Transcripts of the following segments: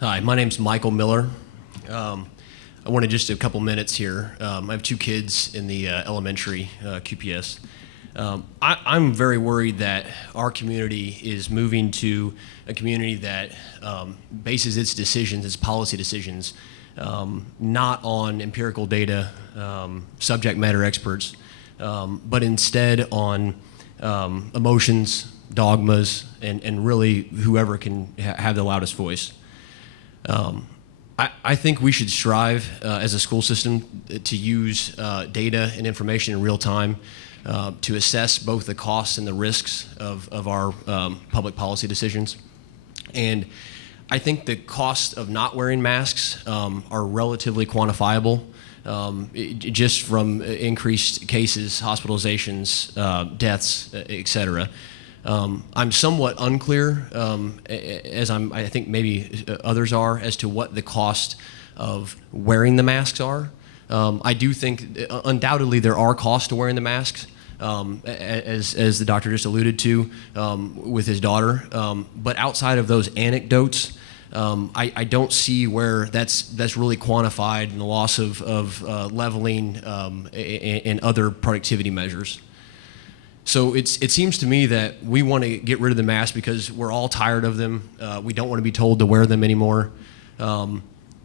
Hi, my name's Michael Miller. I wanted just a couple minutes here. I have two kids in the elementary QPS. I'm very worried that our community is moving to a community that bases its decisions, its policy decisions, not on empirical data, subject matter experts, but instead on emotions, dogmas, and really whoever can have the loudest voice. I think we should strive as a school system to use data and information in real time to assess both the costs and the risks of our public policy decisions. And I think the cost of not wearing masks are relatively quantifiable just from increased cases, hospitalizations, deaths, et cetera. I'm somewhat unclear, as I think maybe others are, as to what the cost of wearing the masks are. I do think undoubtedly there are costs to wearing the masks, as the doctor just alluded to with his daughter. But outside of those anecdotes, I don't see where that's really quantified in the loss of leveling and other productivity measures. So it seems to me that we want to get rid of the masks because we're all tired of them. We don't want to be told to wear them anymore. And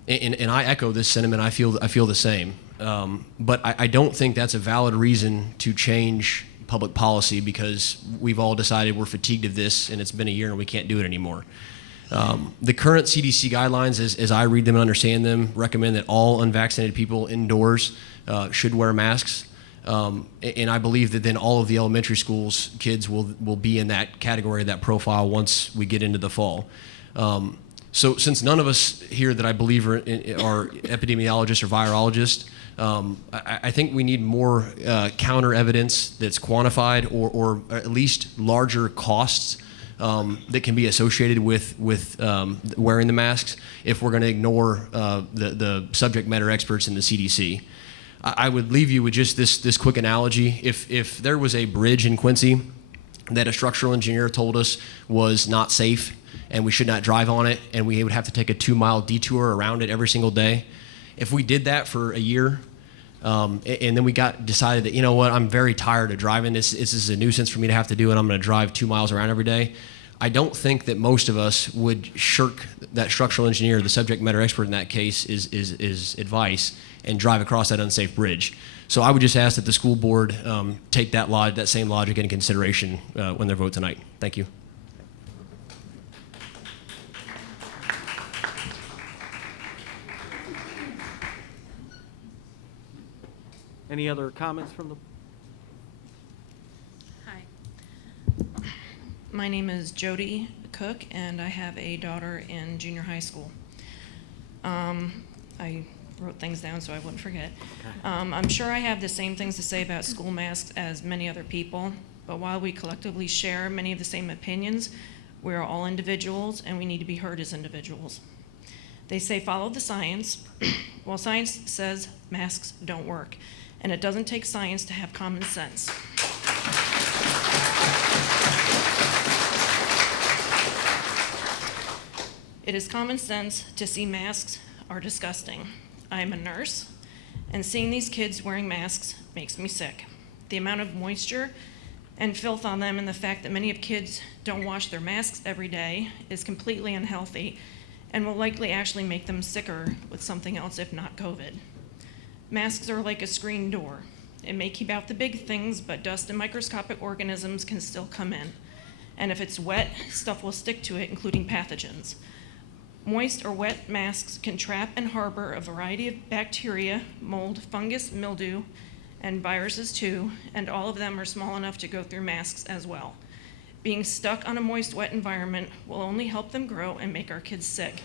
I echo this sentiment. I feel the same. But I don't think that's a valid reason to change public policy because we've all decided we're fatigued of this and it's been a year and we can't do it anymore. The current CDC guidelines, as I read them and understand them, recommend that all unvaccinated people indoors should wear masks. And I believe that then all of the elementary schools kids will be in that category, that profile, once we get into the fall. So since none of us here that I believe are epidemiologists or virologists, I think we need more counter evidence that's quantified or at least larger costs that can be associated with wearing the masks if we're going to ignore the subject matter experts in the CDC. I would leave you with just this quick analogy. If there was a bridge in Quincy that a structural engineer told us was not safe and we should not drive on it and we would have to take a 2-mile detour around it every single day, if we did that for a year and then we decided that, you know what, I'm very tired of driving this is a nuisance for me to have to do and I'm going to drive 2 miles around every day, I don't think that most of us would shirk that structural engineer, the subject matter expert in that case, is advice and drive across that unsafe bridge. So I would just ask that the school board take that same logic into consideration when they vote tonight. Thank you. Any other comments from the? Hi. My name is Jodi Cook, and I have a daughter in junior high school. I wrote things down so I wouldn't forget. Okay. I'm sure I have the same things to say about school masks as many other people, but while we collectively share many of the same opinions, we are all individuals and we need to be heard as individuals. They say follow the science. Well, science says masks don't work, and it doesn't take science to have common sense. It is common sense to see masks are disgusting. I am a nurse, and seeing these kids wearing masks makes me sick. The amount of moisture and filth on them and the fact that many of kids don't wash their masks every day is completely unhealthy and will likely actually make them sicker with something else if not COVID. Masks are like a screen door. It may keep out the big things, but dust and microscopic organisms can still come in. And if it's wet, stuff will stick to it, including pathogens. Moist or wet masks can trap and harbor a variety of bacteria, mold, fungus, mildew, and viruses too, and all of them are small enough to go through masks as well. Being stuck on a moist, wet environment will only help them grow and make our kids sick,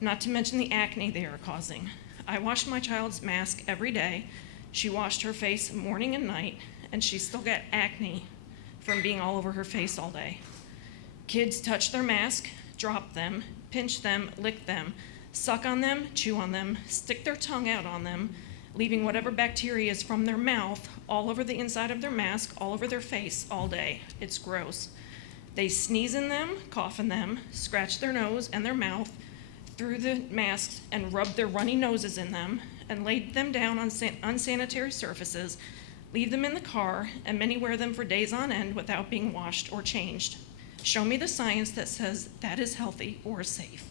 not to mention the acne they are causing. I wash my child's mask every day. She washed her face morning and night, and she still got acne from being all over her face all day. Kids touch their mask, drop them, pinch them, lick them, suck on them, chew on them, stick their tongue out on them, leaving whatever bacteria is from their mouth all over the inside of their mask, all over their face all day. It's gross. They sneeze in them, cough in them, scratch their nose and their mouth, through the masks and rubbed their runny noses in them and laid them down on unsanitary surfaces, leave them in the car, and many wear them for days on end without being washed or changed. Show me the science that says that is healthy or safe.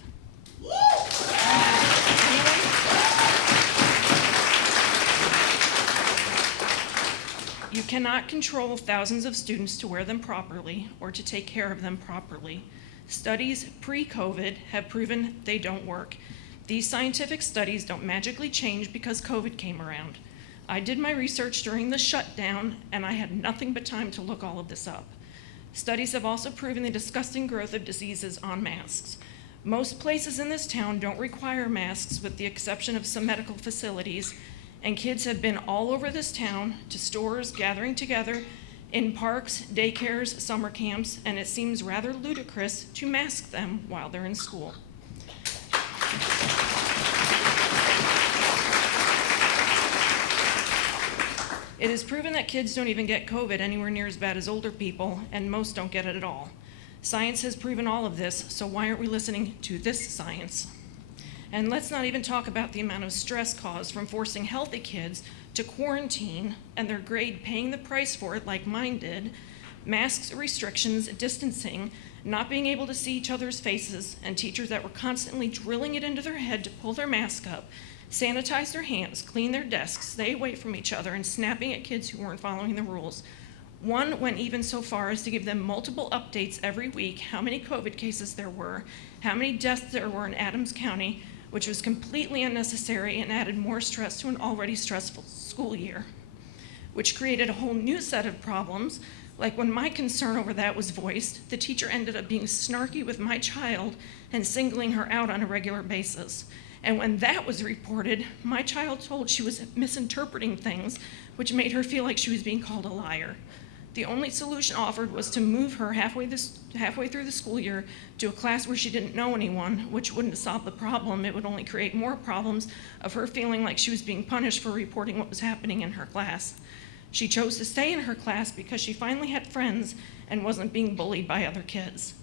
You cannot control thousands of students to wear them properly or to take care of them properly. Studies pre-COVID have proven they don't work. These scientific studies don't magically change because COVID came around. I did my research during the shutdown, and I had nothing but time to look all of this up. Studies have also proven the disgusting growth of diseases on masks. Most places in this town don't require masks with the exception of some medical facilities, and kids have been all over this town to stores, gathering together, in parks, daycares, summer camps, and it seems rather ludicrous to mask them while they're in school. It is proven that kids don't even get COVID anywhere near as bad as older people, and most don't get it at all. Science has proven all of this, so why aren't we listening to this science? And let's not even talk about the amount of stress caused from forcing healthy kids to quarantine and their grade paying the price for it like mine did. Masks, restrictions, distancing, not being able to see each other's faces, and teachers that were constantly drilling it into their head to pull their mask up, sanitize their hands, clean their desks, stay away from each other, and snapping at kids who weren't following the rules. One went even so far as to give them multiple updates every week, how many COVID cases there were, how many deaths there were in Adams County, which was completely unnecessary and added more stress to an already stressful school year, which created a whole new set of problems. Like when my concern over that was voiced, the teacher ended up being snarky with my child and singling her out on a regular basis. And when that was reported, my child told she was misinterpreting things, which made her feel like she was being called a liar. The only solution offered was to move her halfway through the school year to a class where she didn't know anyone, which wouldn't solve the problem. It would only create more problems of her feeling like she was being punished for reporting what was happening in her class. She chose to stay in her class because she finally had friends and wasn't being bullied by other kids.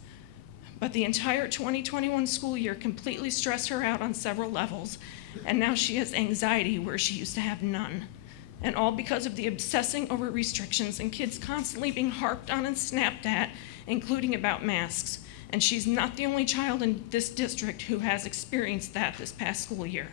But the entire 2021 school year completely stressed her out on several levels, and now she has anxiety where she used to have none. And all because of the obsessing over restrictions and kids constantly being harped on and snapped at, including about masks. And she's not the only child in this district who has experienced that this past school year.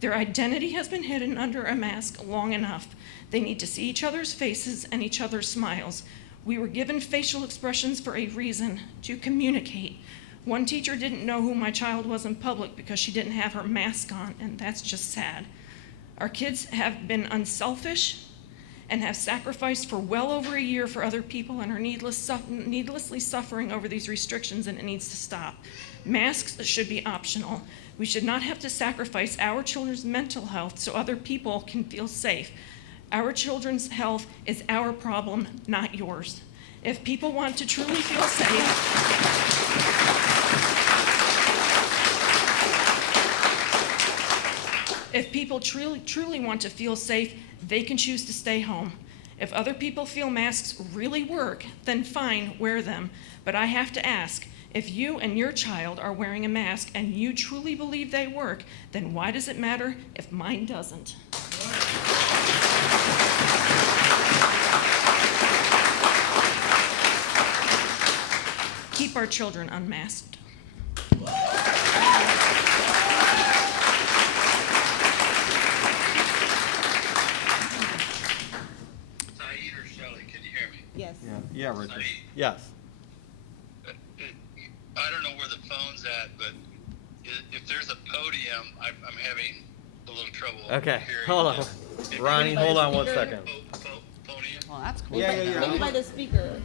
Their identity has been hidden under a mask long enough. They need to see each other's faces and each other's smiles. We were given facial expressions for a reason, to communicate. One teacher didn't know who my child was in public because she didn't have her mask on, and that's just sad. Our kids have been unselfish and have sacrificed for well over a year for other people and are needlessly suffering over these restrictions, and it needs to stop. Masks should be optional. We should not have to sacrifice our children's mental health so other people can feel safe. Our children's health is our problem, not yours. If people want to truly feel safe, if people truly want to feel safe, they can choose to stay home. If other people feel masks really work, then fine, wear them. But I have to ask, if you and your child are wearing a mask and you truly believe they work, then why does it matter if mine doesn't? Keep our children unmasked. Yes. Yeah, Richard. Saeed, Yes. I don't know where the phone's at, but if there's a podium, I'm having a little trouble. Okay, hearing hold on. this. Ronnie, hold on 1 second. Podium? Well, that's cool. Yeah. Maybe by the speaker,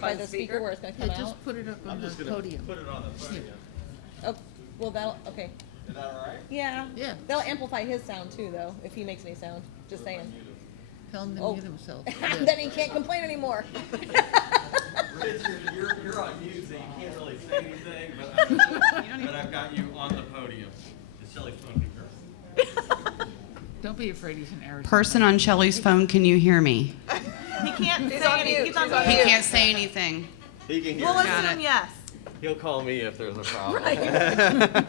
by the speaker where it's gonna come Yeah, out. just put it up on the podium. Put it on the podium. Oh, well, that'll, okay. Is that all right? Yeah. Yeah. They'll amplify his sound too, though, if he makes any sound, just saying. Tell him to Oh. mute himself. Then he can't complain anymore. Richard, you're on mute, so you can't really say anything, but I've got you on the podium. Is Shelley's phone first? Don't be afraid, he's an Arizona. Person on Shelley's phone, can you hear me? He can't He's say on anything. mute. He's on He's on mute. He can't say anything. He can hear We'll you. assume yes. He'll call me if there's a problem.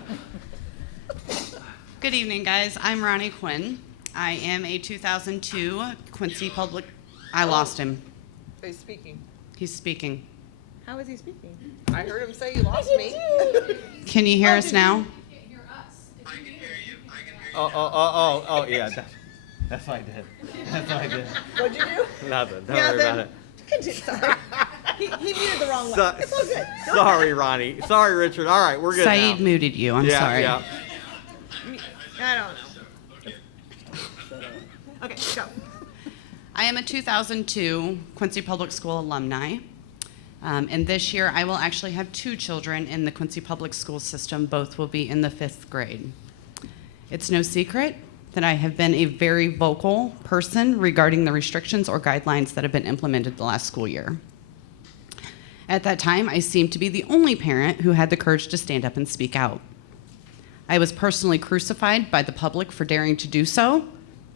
Good evening, guys. I'm Ronnie Quinn. I am a 2002 Quincy Public. I lost him. He's speaking. He's speaking. How is he speaking? I heard him say you lost me. Can you hear us now? I can hear you. I can hear you. Oh, yeah. That's what I did. That's what I did. What'd you do? Nothing. Don't worry about it. Continue. Sorry. He muted the wrong one. It's all good. Go Sorry, Ronnie. Sorry, Richard. All right, we're good Saeed now. muted you. I'm sorry. Yeah. I don't know. Okay, go. I am a 2002 Quincy Public School alumni. And this year, I will actually have 2 children in the Quincy Public School system. Both will be in the 5th grade. It's no secret that I have been a very vocal person regarding the restrictions or guidelines that have been implemented the last school year. At that time, I seemed to be the only parent who had the courage to stand up and speak out. I was personally crucified by the public for daring to do so.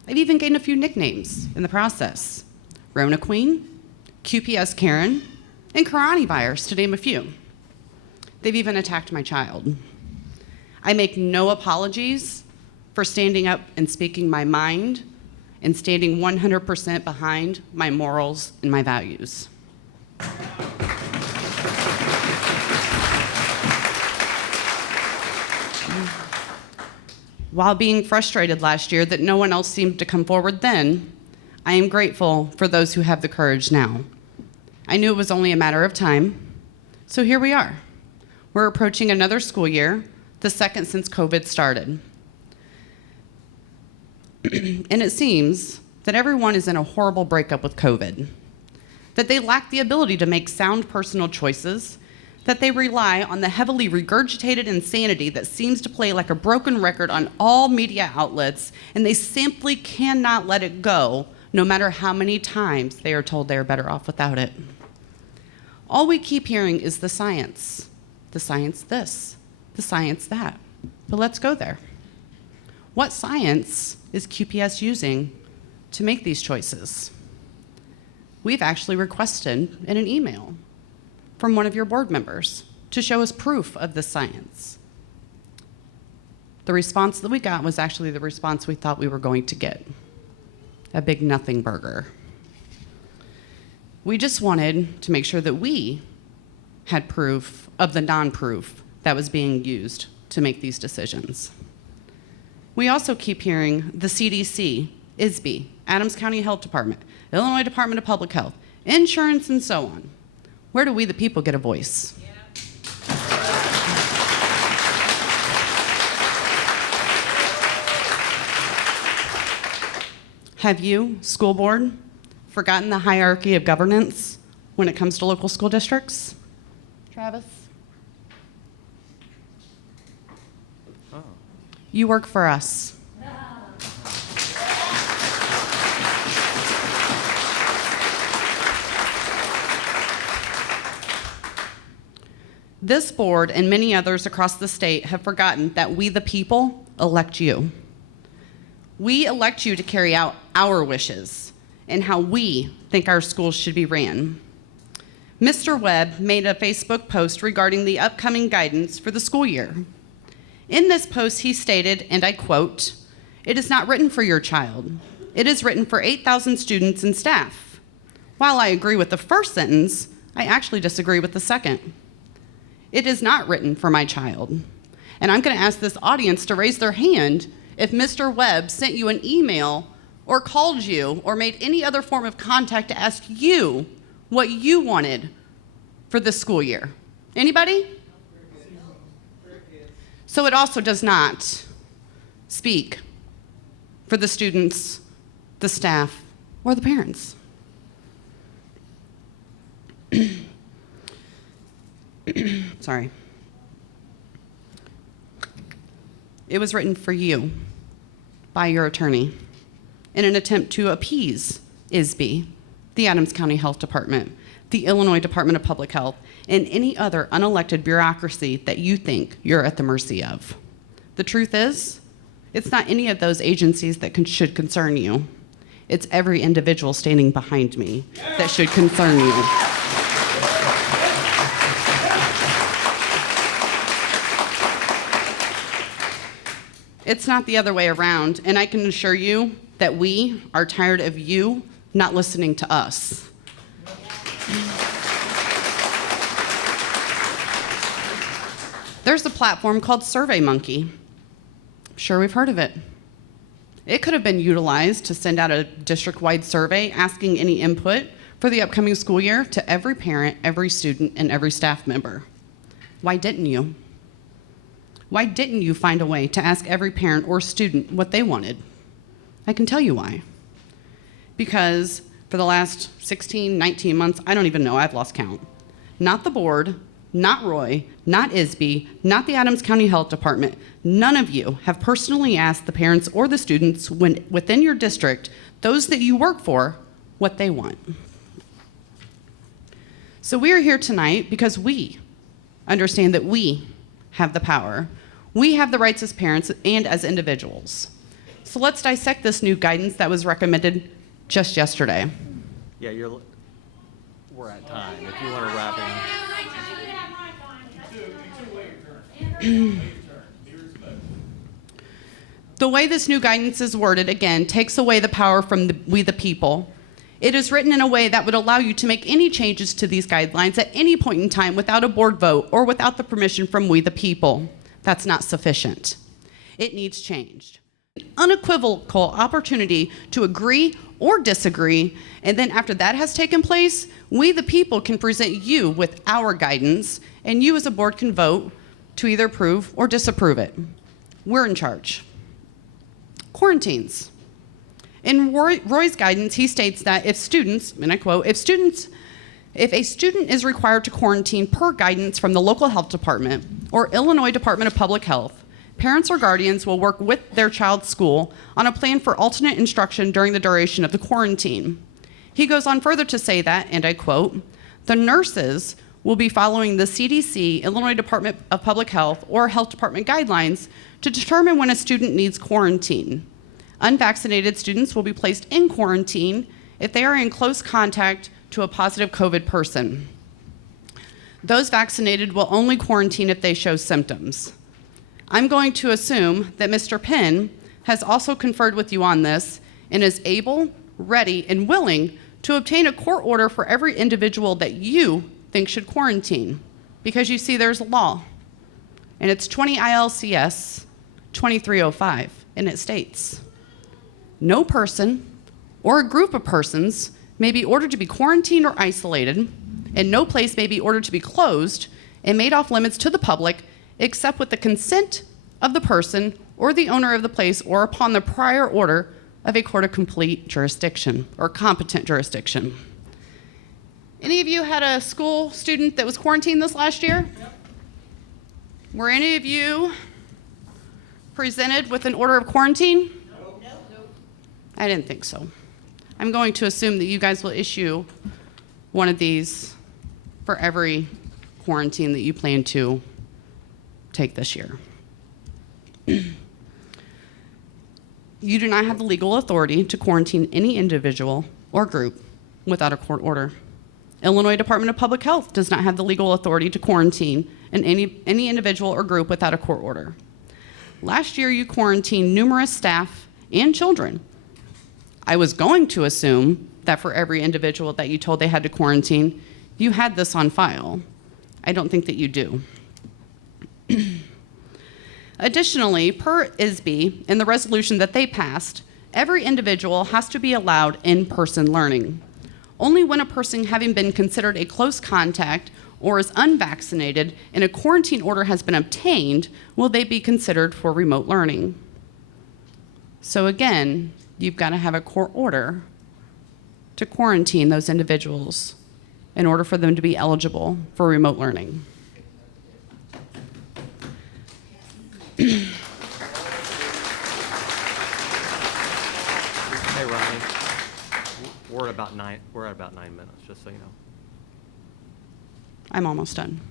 I've even gained a few nicknames in the process. Rona Queen, QPS Karen, and Karate Virus, to name a few. They've even attacked my child. I make no apologies for standing up and speaking my mind and standing 100% behind my morals and my values. While being frustrated last year that no one else seemed to come forward then, I am grateful for those who have the courage now. I knew it was only a matter of time, so here we are. We're approaching another school year, the second since COVID started. And it seems that everyone is in a horrible breakup with COVID, that they lack the ability to make sound personal choices, that they rely on the heavily regurgitated insanity that seems to play like a broken record on all media outlets, and they simply cannot let it go, no matter how many times they are told they are better off without it. All we keep hearing is the science this, the science that. But let's go there. What science is QPS using to make these choices? We've actually requested in an email from one of your board members to show us proof of this science. The response that we got was actually the response we thought we were going to get, a big nothing burger. We just wanted to make sure that we had proof of the non-proof that was being used to make these decisions. We also keep hearing the CDC, ISB, Adams County Health Department, Illinois Department of Public Health, insurance, and so on. Where do we, the people, get a voice? Have you, school board, forgotten the hierarchy of governance when it comes to local school districts? Travis? Oh. You work for us. This board and many others across the state have forgotten that we, the people, elect you. We elect you to carry out our wishes and how we think our schools should be ran. Mr. Webb made a Facebook post regarding the upcoming guidance for the school year. In this post, he stated, and I quote, "It is not written for your child. It is written for 8,000 students and staff." While I agree with the first sentence, I actually disagree with the second. It is not written for my child. And I'm going to ask this audience to raise their hand if Mr. Webb sent you an email or called you or made any other form of contact to ask you what you wanted for this school year. Anybody? So it also does not speak for the students, the staff, or the parents. Sorry. It was written for you by your attorney in an attempt to appease ISB, the Adams County Health Department, the Illinois Department of Public Health, and any other unelected bureaucracy that you think you're at the mercy of. The truth is, it's not any of those agencies that should concern you. It's every individual standing behind me that should concern you. It's not the other way around, and I can assure you that we are tired of you not listening to us. There's a platform called SurveyMonkey. I'm sure we've heard of it. It could have been utilized to send out a district-wide survey asking any input for the upcoming school year to every parent, every student, and every staff member. Why didn't you? Why didn't you find a way to ask every parent or student what they wanted? I can tell you why. Because for the last 16, 19 months, I don't even know, I've lost count. Not the board, not Roy, not ISB, not the Adams County Health Department, none of you have personally asked the parents or the students within your district, those that you work for, what they want. So we are here tonight because we understand that we have the power. We have the rights as parents and as individuals. So let's dissect this new guidance that was recommended just yesterday. Yeah, we're at time. If you want to wrap it up. The way this new guidance is worded, again, takes away the power from we the people. It is written in a way that would allow you to make any changes to these guidelines at any point in time without a board vote or without the permission from we the people. That's not sufficient. It needs changed. An unequivocal opportunity to agree or disagree, and then after that has taken place, we the people can present you with our guidance, and you as a board can vote to either approve or disapprove it. We're in charge. Quarantines. In Roy's guidance, he states that if students, and I quote, if a student is required to quarantine per guidance from the local health department or Illinois Department of Public Health, parents or guardians will work with their child's school on a plan for alternate instruction during the duration of the quarantine. He goes on further to say that, and I quote, the nurses will be following the CDC, Illinois Department of Public Health, or Health Department guidelines to determine when a student needs quarantine. Unvaccinated students will be placed in quarantine if they are in close contact to a positive COVID person. Those vaccinated will only quarantine if they show symptoms. I'm going to assume that Mr. Penn has also conferred with you on this and is able, ready, and willing to obtain a court order for every individual that you think should quarantine. Because you see, there's a law, and it's 20 ILCS 2305, and it states, no person or a group of persons may be ordered to be quarantined or isolated, and no place may be ordered to be closed and made off limits to the public except with the consent of the person or the owner of the place or upon the prior order of a court of complete jurisdiction or competent jurisdiction. Any of you had a school student that was quarantined this last year? Yep. Were any of you presented with an order of quarantine? Nope. I didn't think so. I'm going to assume that you guys will issue one of these for every quarantine that you plan to take this year. You do not have the legal authority to quarantine any individual or group without a court order. Illinois Department of Public Health does not have the legal authority to quarantine any individual or group without a court order. Last year, you quarantined numerous staff and children. I was going to assume that for every individual that you told they had to quarantine, you had this on file. I don't think that you do. Additionally, per ISB, in the resolution that they passed, every individual has to be allowed in-person learning. Only when a person having been considered a close contact or is unvaccinated and a quarantine order has been obtained will they be considered for remote learning. So again, you've got to have a court order to quarantine those individuals in order for them to be eligible for remote learning. Hey, Ronnie, we're at about 9 minutes, just so you know. I'm almost done.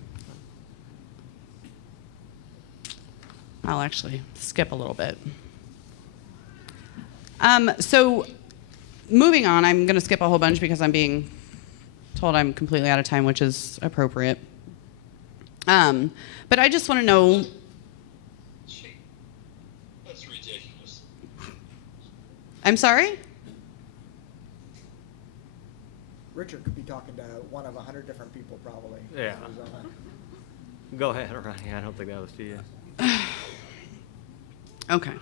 I'll actually skip a little bit. So moving on, I'm going to skip a whole bunch because I'm being told I'm completely out of time, which is appropriate. But I just want to know. Let's I'm sorry? Richard could be talking to one of 100 different people probably. Yeah. Arizona. Go ahead, Ronnie. I don't think that was to you. Okay.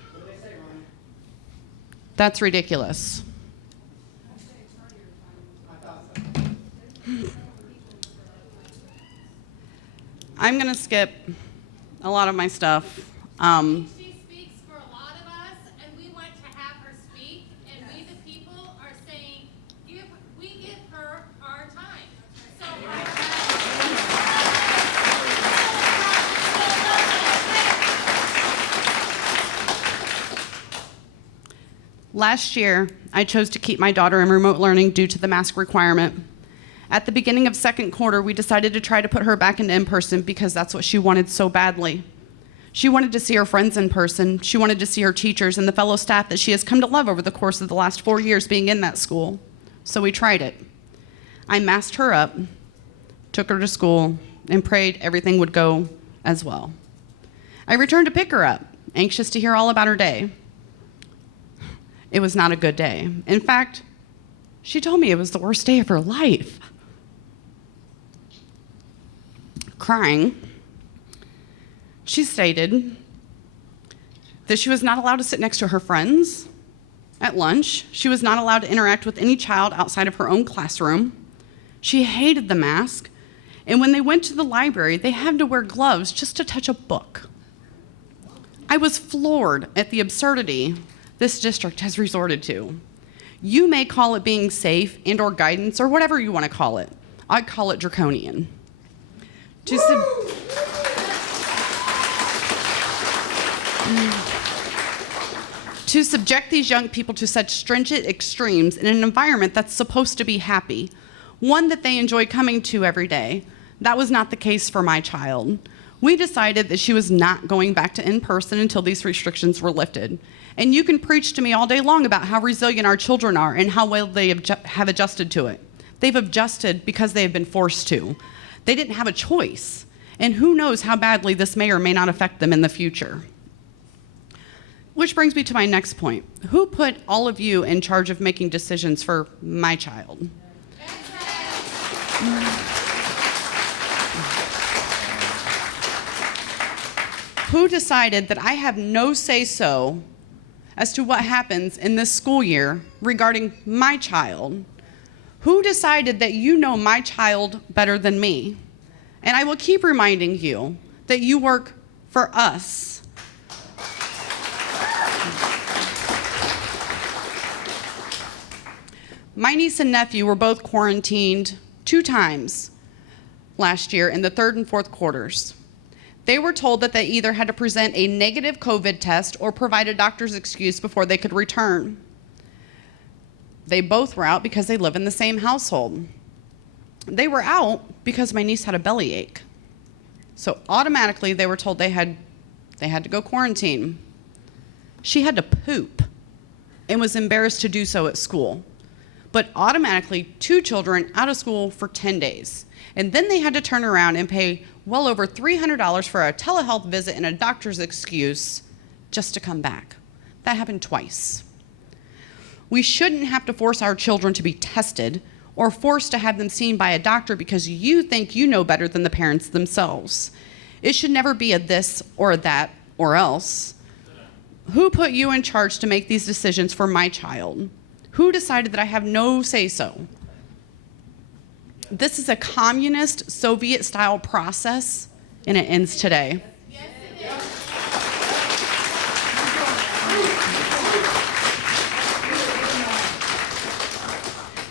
That's ridiculous. I'm going to skip a lot of my stuff. She speaks for a lot of us, and we want to have her speak, and we the people are saying, we give her our time. So Last year, I chose to keep my daughter in remote learning due to the mask requirement. At the beginning of second quarter, we decided to try to put her back into in-person because that's what she wanted so badly. She wanted to see her friends in person. She wanted to see her teachers and the fellow staff that she has come to love over the course of the last 4 years being in that school. So we tried it. I masked her up, took her to school, and prayed everything would go as well. I returned to pick her up, anxious to hear all about her day. It was not a good day. In fact, she told me it was the worst day of her life. Crying, she stated that she was not allowed to sit next to her friends at lunch. She was not allowed to interact with any child outside of her own classroom. She hated the mask. And when they went to the library, they had to wear gloves just to touch a book. I was floored at the absurdity this district has resorted to. You may call it being safe and/or guidance or whatever you want to call it. I call it draconian. To subject these young people to such stringent extremes in an environment that's supposed to be happy, one that they enjoy coming to every day, that was not the case for my child. We decided that she was not going back to in-person until these restrictions were lifted. And you can preach to me all day long about how resilient our children are and how well they have adjusted to it. They've adjusted because they have been forced to. They didn't have a choice. And who knows how badly this may or may not affect them in the future. Which brings me to my next point. Who put all of you in charge of making decisions for my child? Who decided that I have no say-so as to what happens in this school year regarding my child? Who decided that you know my child better than me? And I will keep reminding you that you work for us. My niece and nephew were both quarantined 2 times last year in the 3rd and 4th quarters. They were told that they either had to present a negative COVID test or provide a doctor's excuse before they could return. They both were out because they live in the same household. They were out because my niece had a bellyache. So automatically they were told they had to go quarantine. She had to poop and was embarrassed to do so at school. But automatically 2 children out of school for 10 days. And then they had to turn around and pay well over $300 for a telehealth visit and a doctor's excuse just to come back. That happened twice. We shouldn't have to force our children to be tested or forced to have them seen by a doctor because you think you know better than the parents themselves. It should never be a this or a that or else. Who put you in charge to make these decisions for my child? Who decided that I have no say-so? This is a communist, Soviet-style process, and it ends today. yes, it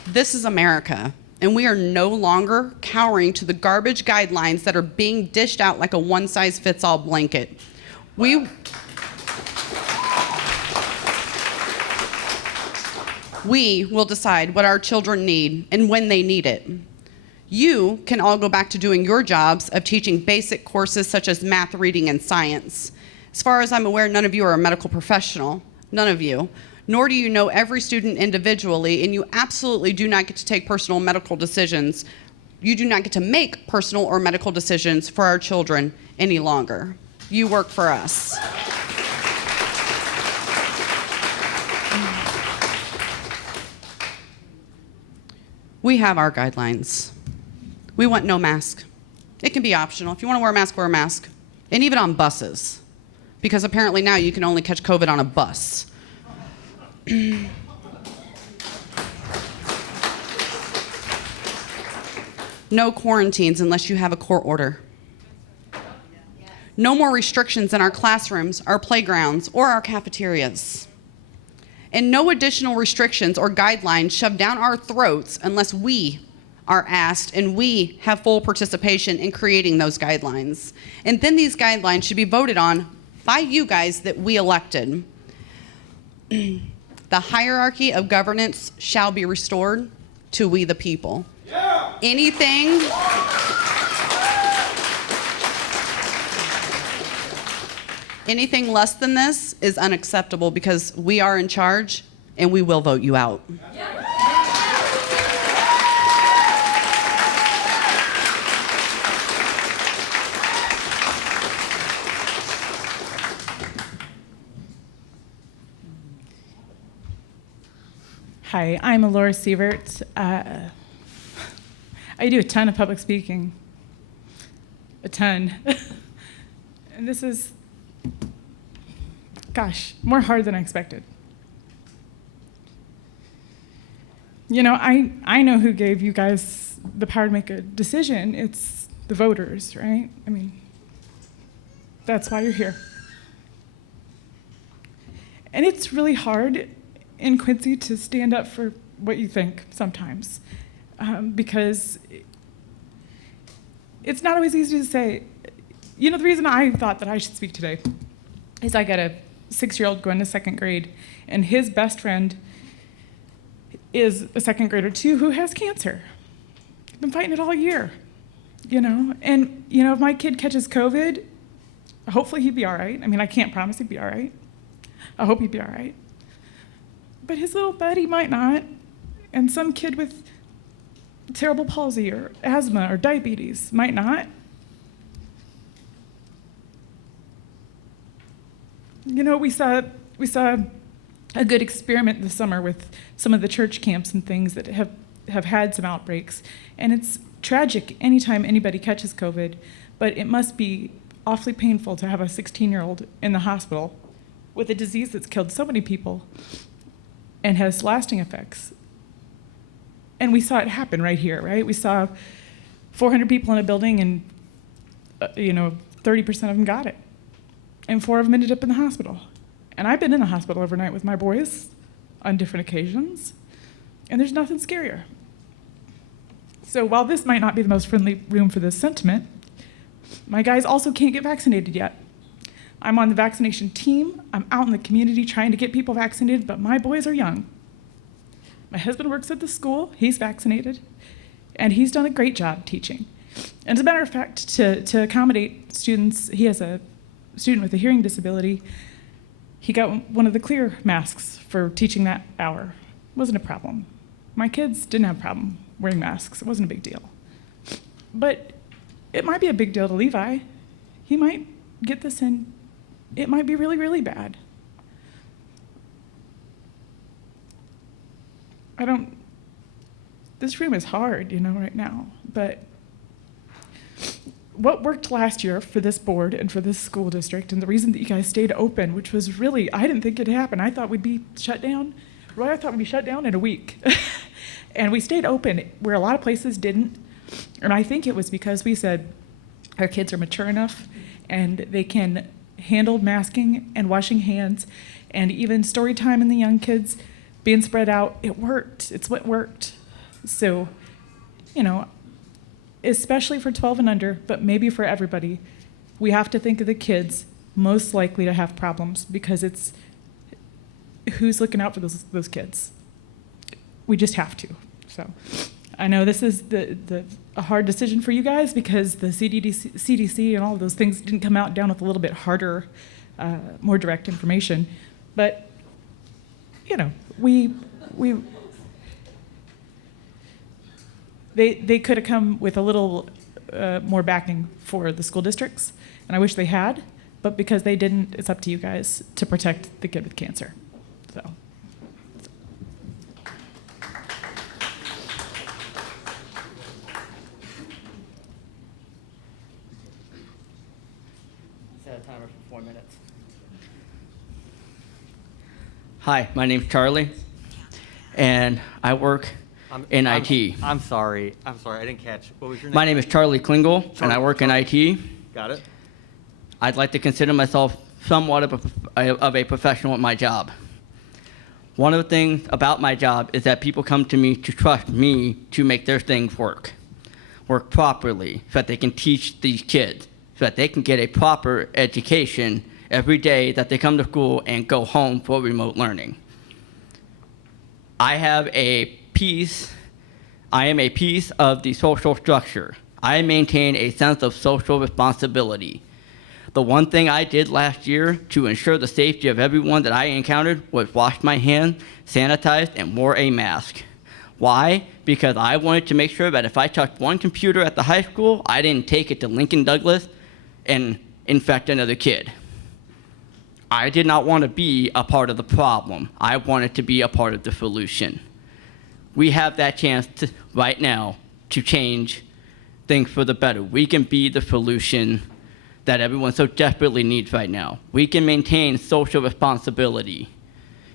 is. This is America, and we are no longer cowering to the garbage guidelines that are being dished out like a one-size-fits-all blanket. We will decide what our children need and when they need it. You can all go back to doing your jobs of teaching basic courses such as math, reading, and science. As far as I'm aware, none of you are a medical professional, none of you, nor do you know every student individually, and you absolutely do not get to take personal medical decisions. You do not get to make personal or medical decisions for our children any longer. You work for us. We have our guidelines. We want no mask. It can be optional. If you want to wear a mask, wear a mask. And even on buses. Because apparently now you can only catch COVID on a bus. No quarantines unless you have a court order. No more restrictions in our classrooms, our playgrounds, or our cafeterias. And no additional restrictions or guidelines shoved down our throats unless we are asked and we have full participation in creating those guidelines. And then these guidelines should be voted on by you guys that we elected. The hierarchy of governance shall be restored to we the people. Yeah. Anything less than this is unacceptable because we are in charge and we will vote you out. Hi, I'm Laura Sievert. I do a ton of public speaking. A ton. And this is, gosh, more hard than I expected. You know, I know who gave you guys the power to make a decision. It's the voters, right? I mean, that's why you're here. And it's really hard in Quincy to stand up for what you think sometimes, because it's not always easy to say. You know, the reason I thought that I should speak today is I got a 6-year-old going to 2nd grade, and his best friend is a 2nd grader too who has cancer. I've been fighting it all year, you know? And, you know, if my kid catches COVID, hopefully he'd be all right. I mean, I can't promise he'd be all right. I hope he'd be all right. But his little buddy might not, and some kid with cerebral palsy or asthma or diabetes might not. You know, we saw a good experiment this summer with some of the church camps and things that have had some outbreaks, and it's tragic anytime anybody catches COVID, but it must be awfully painful to have a 16-year-old in the hospital with a disease that's killed so many people and has lasting effects. And we saw it happen right here, right? We saw 400 people in a building and, 30% of them got it. And 4 of them ended up in the hospital. And I've been in the hospital overnight with my boys on different occasions, and there's nothing scarier. So while this might not be the most friendly room for this sentiment, my guys also can't get vaccinated yet. I'm on the vaccination team. I'm out in the community trying to get people vaccinated, but my boys are young. My husband works at the school. He's vaccinated, and he's done a great job teaching. And as a matter of fact, to accommodate students, he has a student with a hearing disability. He got one of the clear masks for teaching that hour. It wasn't a problem. My kids didn't have a problem wearing masks. It wasn't a big deal. But it might be a big deal to Levi. He might get this and it might be really, really bad. This room is hard, right now, but what worked last year for this board and for this school district, and the reason that you guys stayed open, which was really, I didn't think it'd happen. I thought we'd be shut down. Roy, I thought we'd be shut down in a week. And we stayed open where a lot of places didn't. And I think it was because we said our kids are mature enough and they can handle masking and washing hands and even story time in the young kids being spread out. It worked. It's what worked. So, especially for 12 and under, but maybe for everybody, we have to think of the kids most likely to have problems because it's who's looking out for those kids. We just have to. So I know this is a hard decision for you guys because the CDC and all of those things didn't come out down with a little bit harder, more direct information. But, they could have come with a little more backing for the school districts, and I wish they had, but because they didn't, it's up to you guys to protect the kid with cancer. So. Hi, my name's Charlie, and I work in IT. I'm sorry, I didn't catch, what was your name? My name is Charlie Klingle, and I work in IT. Got it? I'd like to consider myself somewhat of a professional at my job. One of the things about my job is that people come to me to trust me to make their things work properly, so that they can teach these kids, so that they can get a proper education every day that they come to school and go home for remote learning. I am a piece of the social structure. I maintain a sense of social responsibility. The one thing I did last year to ensure the safety of everyone that I encountered was wash my hands, sanitized, and wore a mask. Why? Because I wanted to make sure that if I touched one computer at the high school, I didn't take it to Lincoln Douglas and infect another kid. I did not want to be a part of the problem. I wanted to be a part of the solution. We have that chance right now to change things for the better. We can be the solution that everyone so desperately needs right now. We can maintain social responsibility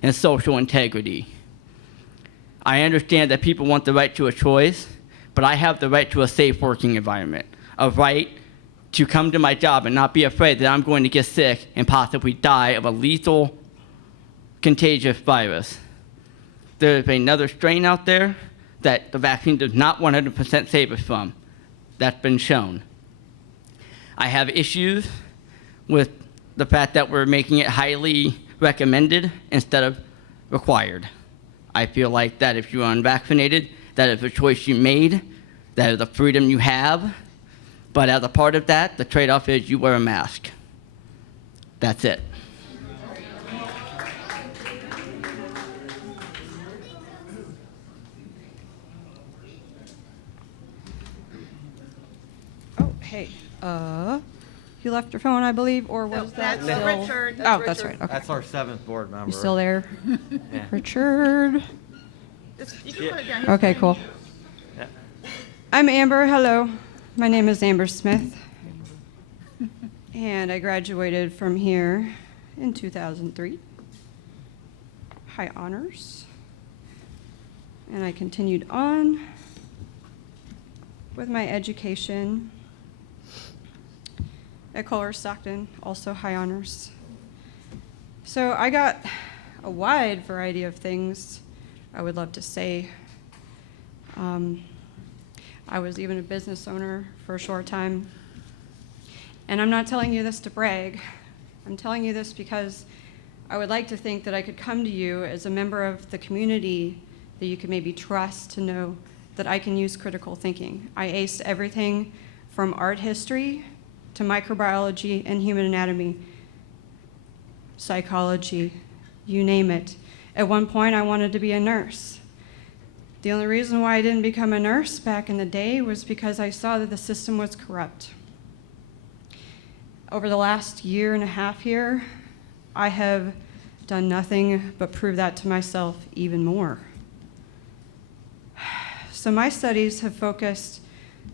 and social integrity. I understand that people want the right to a choice, but I have the right to a safe working environment, a right to come to my job and not be afraid that I'm going to get sick and possibly die of a lethal, contagious virus. There's another strain out there that the vaccine does not 100% save us from. That's been shown. I have issues with the fact that we're making it highly recommended instead of required. I feel like that if you are unvaccinated, that is a choice you made, that is a freedom you have, but as a part of that, the trade-off is you wear a mask. That's it. Oh, hey. You left your phone, I believe, or was that That's still? Richard. Oh, that's right. Okay. That's our 7th board member. You still there? Yeah. Richard. You can put it down. Okay, cool. Yeah. I'm Amber. Hello. My name is Amber Smith. And I graduated from here in 2003. High honors. And I continued on with my education at Culver Stockton, also high honors. So I got a wide variety of things I would love to say. I was even a business owner for a short time. And I'm not telling you this to brag. I'm telling you this because I would like to think that I could come to you as a member of the community that you could maybe trust to know that I can use critical thinking. I aced everything from art history to microbiology and human anatomy, psychology, you name it. At one point, I wanted to be a nurse. The only reason why I didn't become a nurse back in the day was because I saw that the system was corrupt. Over the last year and a half here, I have done nothing but prove that to myself even more. So my studies have focused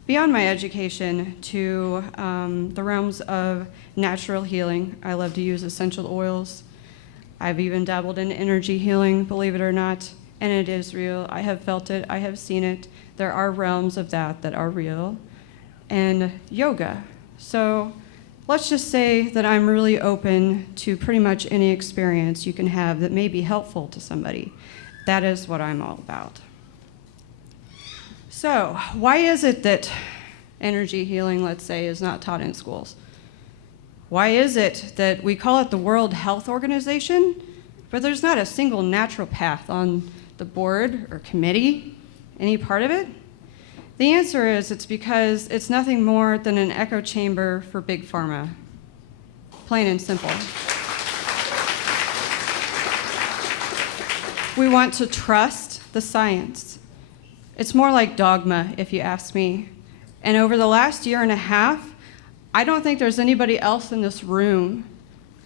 beyond my education to the realms of natural healing. I love to use essential oils. I've even dabbled in energy healing, believe it or not, and it is real. I have felt it, I have seen it. There are realms of that are real. And yoga. So let's just say that I'm really open to pretty much any experience you can have that may be helpful to somebody. That is what I'm all about. So why is it that energy healing, let's say, is not taught in schools? Why is it that we call it the World Health Organization, but there's not a single naturopath on the board or committee, any part of it? The answer is it's because it's nothing more than an echo chamber for big pharma, plain and simple. We want to trust the science. It's more like dogma, if you ask me. And over the last year and a half, I don't think there's anybody else in this room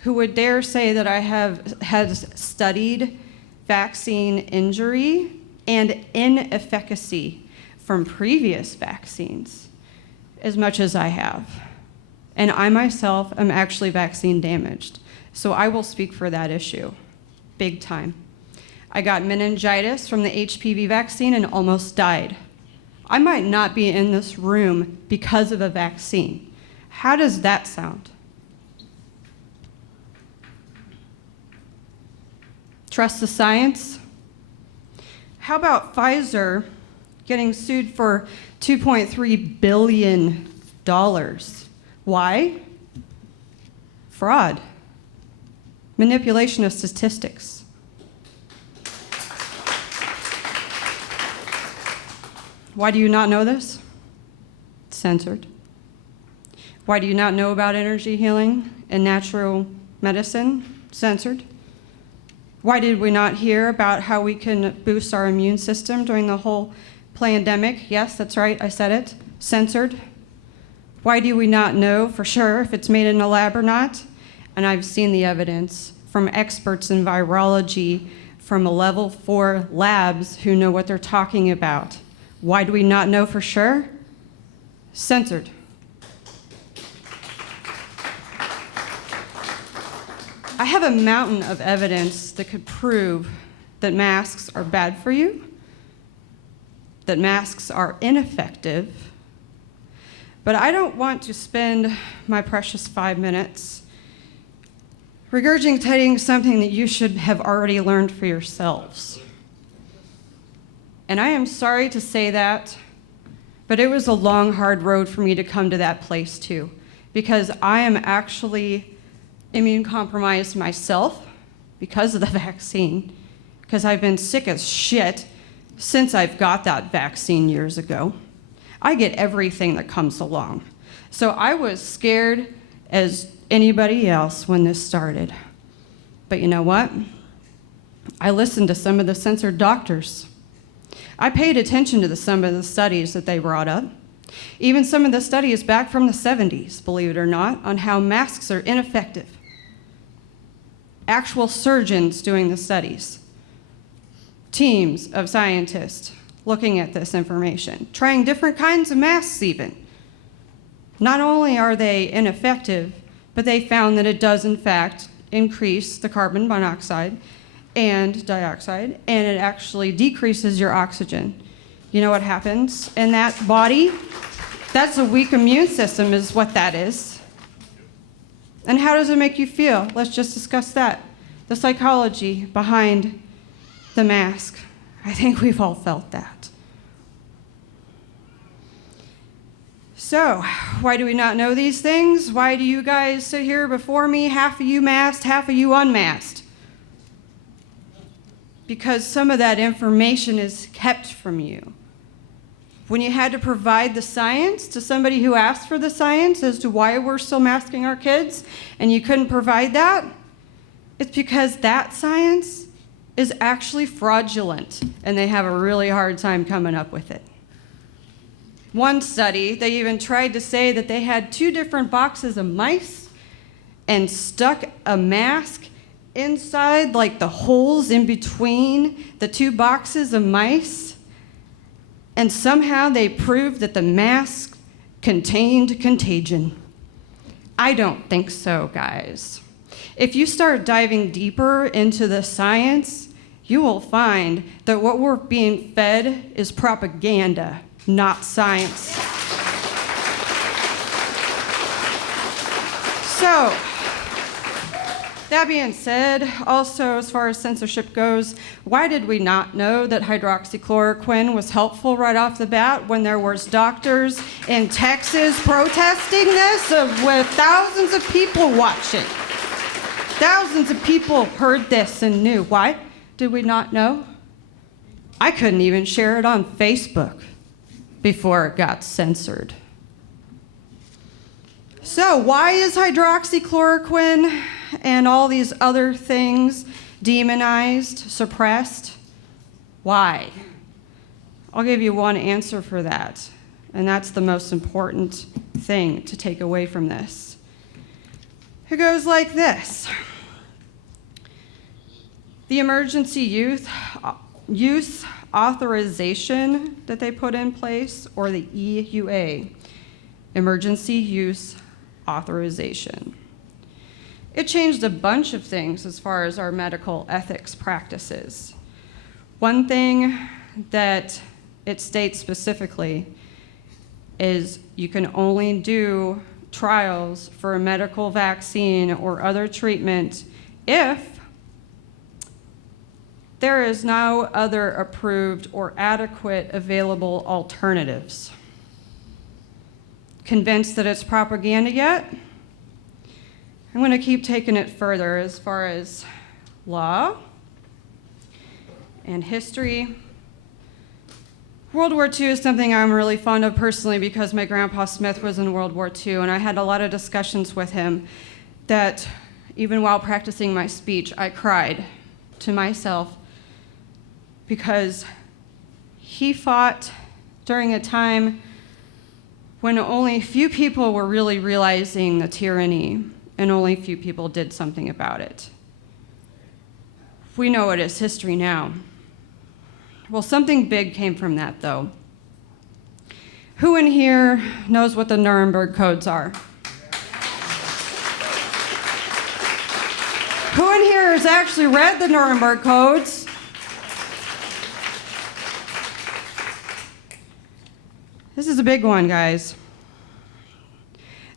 who would dare say that I has studied vaccine injury and inefficacy from previous vaccines as much as I have. And I myself am actually vaccine damaged, so I will speak for that issue. big time. I got meningitis from the HPV vaccine and almost died. I might not be in this room because of a vaccine. How does that sound? Trust the science? How about Pfizer getting sued for $2.3 billion? Why? Fraud. Manipulation of statistics. Why do you not know this? Censored. Why do you not know about energy healing and natural medicine? Censored. Why did we not hear about how we can boost our immune system during the whole pandemic? Yes, that's right, I said it. Censored. Why do we not know for sure if it's made in a lab or not? And I've seen the evidence from experts in virology from level 4 labs who know what they're talking about. Why do we not know for sure? Censored. I have a mountain of evidence that could prove that masks are bad for you, that masks are ineffective, but I don't want to spend my precious 5 minutes regurgitating something that you should have already learned for yourselves. And I am sorry to say that, but it was a long, hard road for me to come to that place too, because I am actually immune compromised myself because of the vaccine, because I've been sick as shit since I've got that vaccine years ago. I get everything that comes along. So I was scared as anybody else when this started. But you know what? I listened to some of the censored doctors. I paid attention to some of the studies that they brought up. Even some of the studies back from the 70s, believe it or not, on how masks are ineffective. Actual surgeons doing the studies. Teams of scientists looking at this information, trying different kinds of masks even. Not only are they ineffective, but they found that it does in fact increase the carbon monoxide and dioxide, and it actually decreases your oxygen. You know what happens in that body? That's a weak immune system is what that is. And how does it make you feel? Let's just discuss that. The psychology behind the mask. I think we've all felt that. So, why do we not know these things? Why do you guys sit here before me, half of you masked, half of you unmasked? Because some of that information is kept from you. When you had to provide the science to somebody who asked for the science as to why we're still masking our kids, and you couldn't provide that, it's because that science is actually fraudulent, and they have a really hard time coming up with it. One study, they even tried to say that they had 2 different boxes of mice and stuck a mask inside, like the holes in between the 2 boxes of mice, and somehow they proved that the mask contained contagion. I don't think so, guys. If you start diving deeper into the science, you will find that what we're being fed is propaganda, not science. So, that being said, also as far as censorship goes, why did we not know that hydroxychloroquine was helpful right off the bat when there was doctors in Texas protesting this with thousands of people watching? Thousands of people heard this and knew. Why did we not know? I couldn't even share it on Facebook before it got censored. So why is hydroxychloroquine and all these other things demonized, suppressed? Why? I'll give you one answer for that, and that's the most important thing to take away from this. It goes like this. The emergency use authorization that they put in place, or the EUA, emergency use authorization. It changed a bunch of things as far as our medical ethics practices. One thing that it states specifically is you can only do trials for a medical vaccine or other treatment if there is no other approved or adequate available alternatives. Convinced that it's propaganda yet? I'm going to keep taking it further as far as law and history. World War II is something I'm really fond of personally because my grandpa Smith was in World War II, and I had a lot of discussions with him that even while practicing my speech, I cried to myself because he fought during a time when only few people were really realizing the tyranny and only few people did something about it. We know it is history now. Well, something big came from that, though. Who in here knows what the Nuremberg codes are? Who in here has actually read the Nuremberg codes? This is a big one, guys.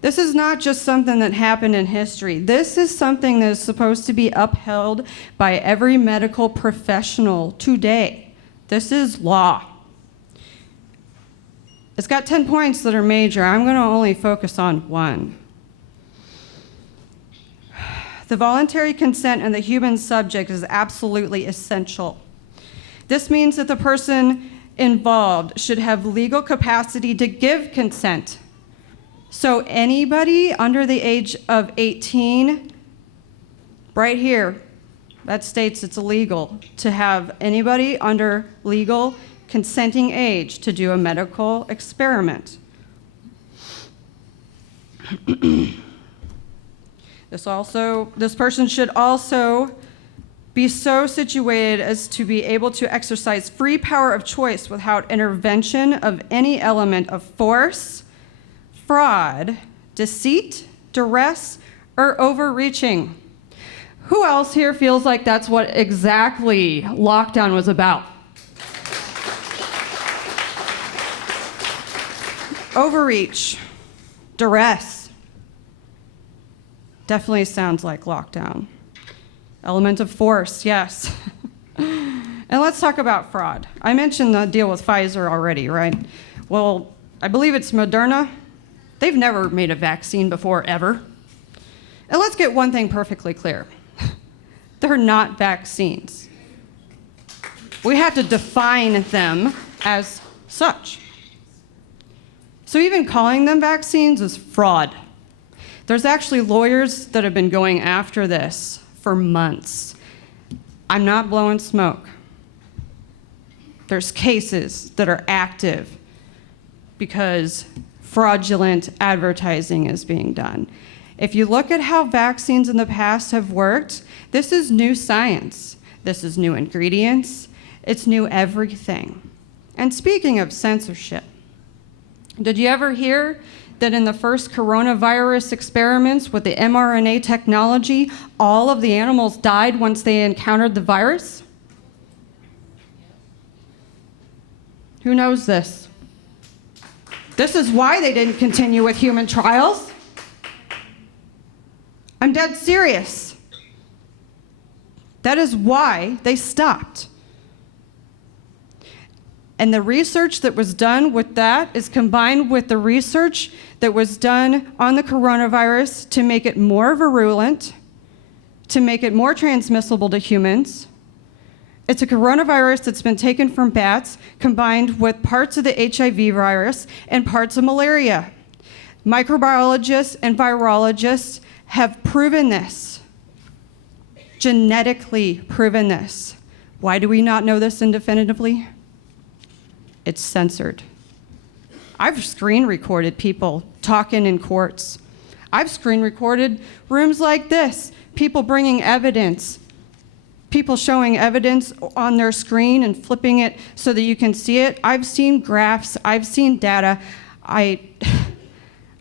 This is not just something that happened in history. This is something that is supposed to be upheld by every medical professional today. This is law. It's got 10 points that are major. I'm going to only focus on one. The voluntary consent and the human subject is absolutely essential. This means that the person involved should have legal capacity to give consent. So anybody under the age of 18, right here, that states it's illegal to have anybody under legal consenting age to do a medical experiment. This person should also be so situated as to be able to exercise free power of choice without intervention of any element of force, fraud, deceit, duress, or overreaching. Who else here feels like that's what exactly lockdown was about? Overreach, duress. Definitely sounds like lockdown. Element of force, yes. And let's talk about fraud. I mentioned the deal with Pfizer already, right? Well, I believe it's Moderna. They've never made a vaccine before, ever. And let's get one thing perfectly clear. They're not vaccines. We have to define them as such. So even calling them vaccines is fraud. There's actually lawyers that have been going after this for months. I'm not blowing smoke. There's cases that are active because fraudulent advertising is being done. If you look at how vaccines in the past have worked, this is new science. This is new ingredients. It's new everything. And speaking of censorship, did you ever hear that in the first coronavirus experiments with the mRNA technology, all of the animals died once they encountered the virus? Who knows this? This is why they didn't continue with human trials. I'm dead serious. That is why they stopped. And the research that was done with that is combined with the research that was done on the coronavirus to make it more virulent, to make it more transmissible to humans. It's a coronavirus that's been taken from bats, combined with parts of the HIV virus and parts of malaria. Microbiologists and virologists have proven this, genetically proven this. Why do we not know this indefinitively? It's censored. I've screen recorded people talking in courts. I've screen recorded rooms like this, people bringing evidence, people showing evidence on their screen and flipping it so that you can see it. I've seen graphs, I've seen data.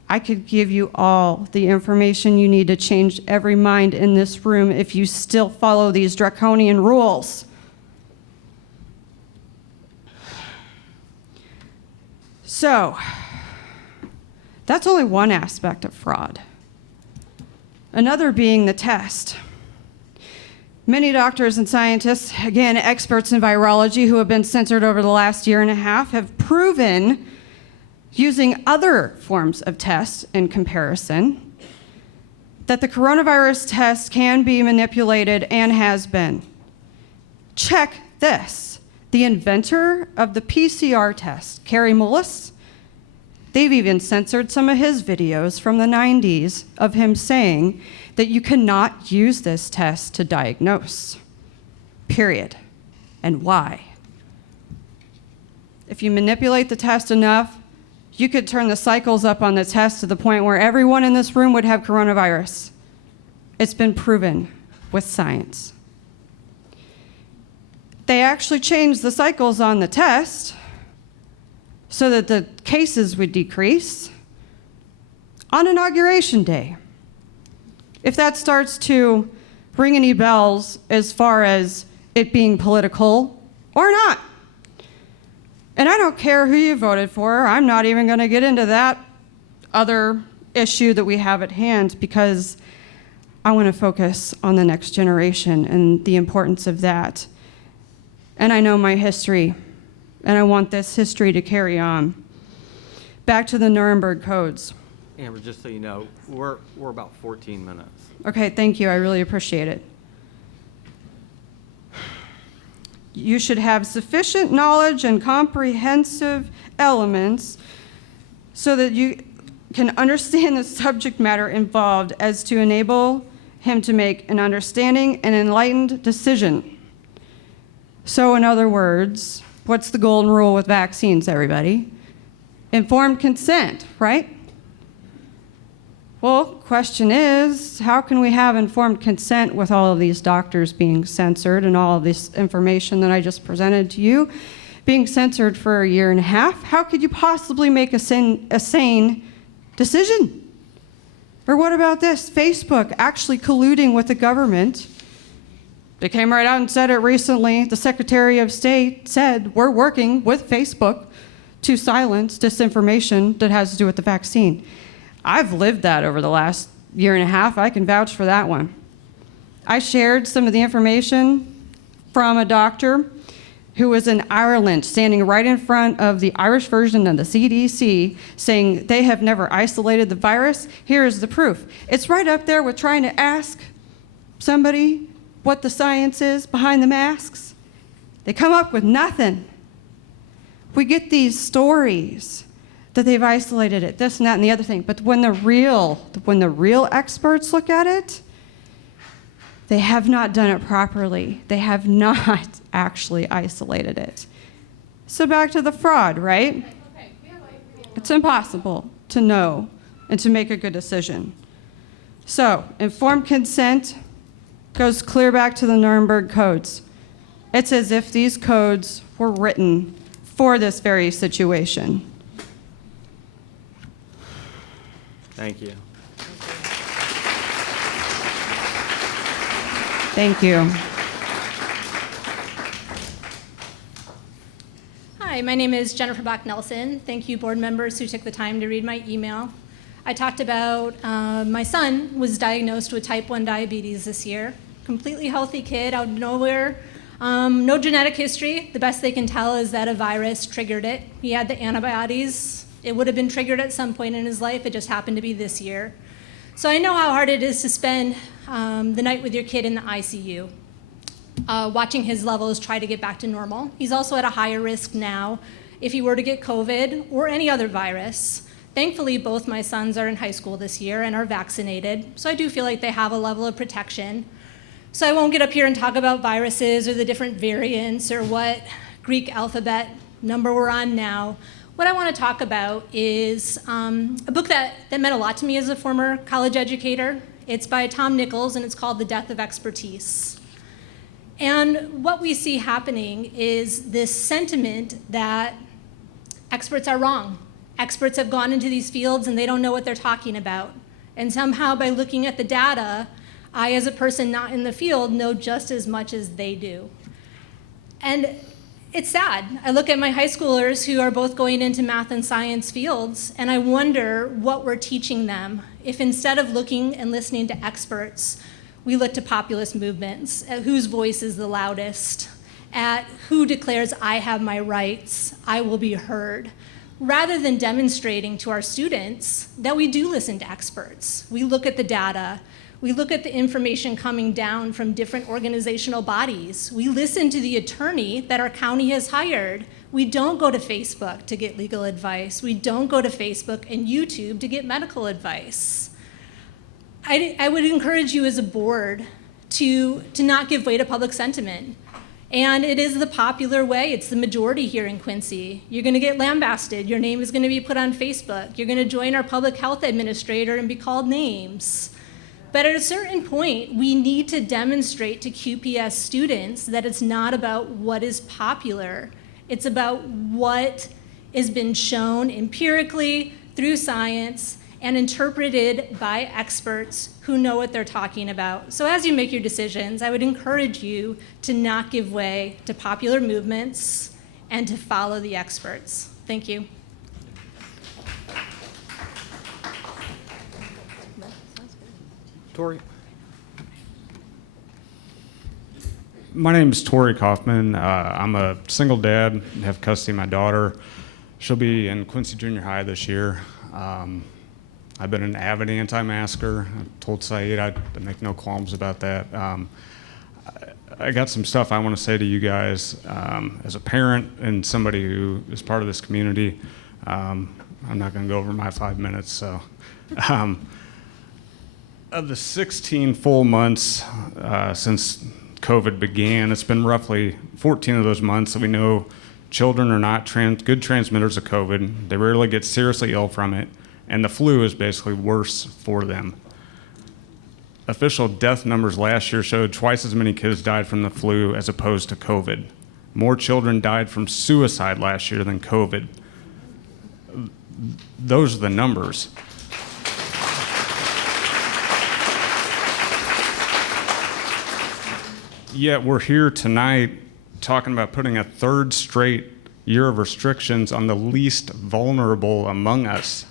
I could give you all the information you need to change every mind in this room if you still follow these draconian rules. So, that's only one aspect of fraud. Another being the test. Many doctors and scientists, again, experts in virology who have been censored over the last year and a half, have proven, using other forms of tests in comparison, that the coronavirus test can be manipulated and has been. Check this. The inventor of the PCR test, Kary Mullis, they've even censored some of his videos from the 90s of him saying that you cannot use this test to diagnose, period. And why? If you manipulate the test enough, you could turn the cycles up on the test to the point where everyone in this room would have coronavirus. It's been proven with science. They actually changed the cycles on the test so that the cases would decrease on Inauguration Day. If that starts to ring any bells as far as it being political or not. And I don't care who you voted for. I'm not even going to get into that other issue that we have at hand because I want to focus on the next generation and the importance of that. And I know my history, and I want this history to carry on. Back to the Nuremberg codes. Amber, just so you know, we're about 14 minutes. Okay, thank you. I really appreciate it. You should have sufficient knowledge and comprehensive elements so that you can understand the subject matter involved as to enable him to make an understanding and enlightened decision. So in other words, what's the golden rule with vaccines, everybody? Informed consent, right? Well, question is, how can we have informed consent with all of these doctors being censored and all of this information that I just presented to you being censored for a year and a half? How could you possibly make a sane decision? Or what about this? Facebook actually colluding with the government. They came right out and said it recently. The Secretary of State said, we're working with Facebook to silence disinformation that has to do with the vaccine. I've lived that over the last year and a half. I can vouch for that one. I shared some of the information from a doctor who was in Ireland, standing right in front of the Irish version of the CDC, saying they have never isolated the virus. Here's the proof. It's right up there with trying to ask somebody what the science is behind the masks. They come up with nothing. We get these stories that they've isolated it, this and that and the other thing. But when the real experts look at it, they have not done it properly. They have not actually isolated it. So back to the fraud, right? It's impossible to know and to make a good decision. So informed consent goes clear back to the Nuremberg codes. It's as if these codes were written for this very situation. Thank you. Thank you. Hi, my name is Jennifer Bach Nelson. Thank you, board members who took the time to read my email. I talked about my son was diagnosed with type 1 diabetes this year. Completely healthy kid out of nowhere. No genetic history. The best they can tell is that a virus triggered it. He had the antibodies. It would have been triggered at some point in his life. It just happened to be this year. So I know how hard it is to spend the night with your kid in the ICU, watching his levels try to get back to normal. He's also at a higher risk now if he were to get COVID or any other virus. Thankfully, both my sons are in high school this year and are vaccinated, so I do feel like they have a level of protection. So I won't get up here and talk about viruses or the different variants or what Greek alphabet number we're on now. What I want to talk about is a book that meant a lot to me as a former college educator. It's by Tom Nichols, and it's called The Death of Expertise. And what we see happening is this sentiment that experts are wrong. Experts have gone into these fields and they don't know what they're talking about. And somehow by looking at the data, I, as a person not in the field, know just as much as they do. And it's sad. I look at my high schoolers who are both going into math and science fields, and I wonder what we're teaching them if instead of looking and listening to experts, we look to populist movements, at whose voice is the loudest, at who declares, I have my rights, I will be heard, rather than demonstrating to our students that we do listen to experts. We look at the data. We look at the information coming down from different organizational bodies. We listen to the attorney that our county has hired. We don't go to Facebook to get legal advice. We don't go to Facebook and YouTube to get medical advice. I would encourage you as a board to not give way to public sentiment. And it is the popular way. It's the majority here in Quincy. You're going to get lambasted. Your name is going to be put on Facebook. You're going to join our public health administrator and be called names. But at a certain point, we need to demonstrate to QPS students that it's not about what is popular. It's about what has been shown empirically through science and interpreted by experts who know what they're talking about. So as you make your decisions, I would encourage you to not give way to popular movements and to follow the experts. Thank you. Tori? My name is Tori Kaufman. I'm a single dad, have custody of my daughter. She'll be in Quincy Junior High this year. I've been an avid anti-masker. I told Saeed I'd make no qualms about that. I got some stuff I want to say to you guys as a parent and somebody who is part of this community. I'm not going to go over my 5 minutes. So, of the 16 full months since COVID began, it's been roughly 14 of those months that we know children are not good transmitters of COVID. They rarely get seriously ill from it, and the flu is basically worse for them. Official death numbers last year showed twice as many kids died from the flu as opposed to COVID. More children died from suicide last year than COVID. Those are the numbers. Yet we're here tonight talking about putting a third straight year of restrictions on the least vulnerable among us.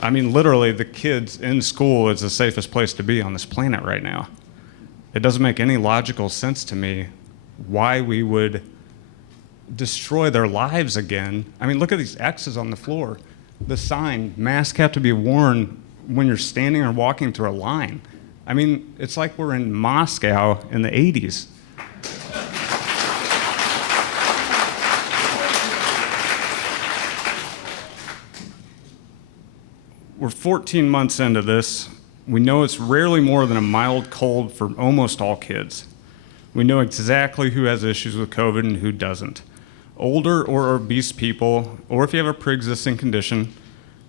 I mean, literally, the kids in school is the safest place to be on this planet right now. It doesn't make any logical sense to me why we would destroy their lives again. I mean, look at these X's on the floor. The sign, masks have to be worn when you're standing or walking through a line. I mean, it's like we're in Moscow in the 80s. We're 14 months into this. We know it's rarely more than a mild cold for almost all kids. We know exactly who has issues with COVID and who doesn't. Older or obese people, or if you have a pre-existing condition.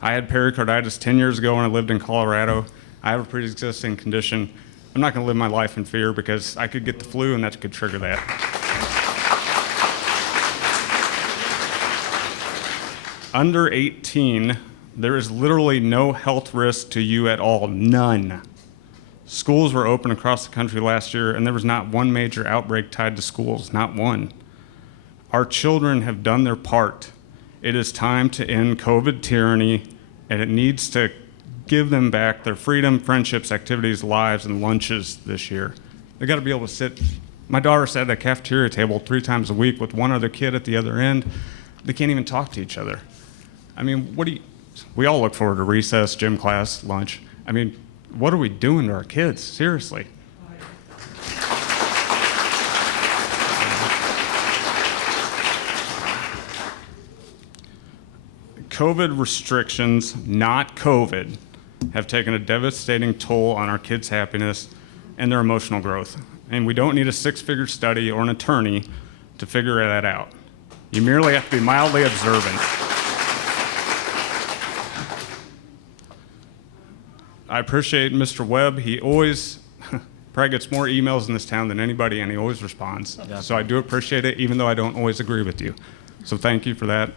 I had pericarditis 10 years ago when I lived in Colorado. I have a pre-existing condition. I'm not gonna live my life in fear because I could get the flu and that could trigger that. Under 18, there is literally no health risk to you at all, none. Schools were open across the country last year and there was not one major outbreak tied to schools, not one. Our children have done their part. It is time to end COVID tyranny, and it needs to give them back their freedom, friendships, activities, lives, and lunches this year. They gotta be able to sit. My daughter sat at a cafeteria table 3 times a week with one other kid at the other end. They can't even talk to each other. I mean, we all look forward to recess, gym class, lunch. I mean, what are we doing to our kids? Seriously. COVID restrictions, not COVID, have taken a devastating toll on our kids' happiness and their emotional growth. And we don't need a 6-figure study or an attorney to figure that out. You merely have to be mildly observant. I appreciate Mr. Webb. He always probably gets more emails in this town than anybody, and he always responds. So I do appreciate it, even though I don't always agree with you. So thank you for that.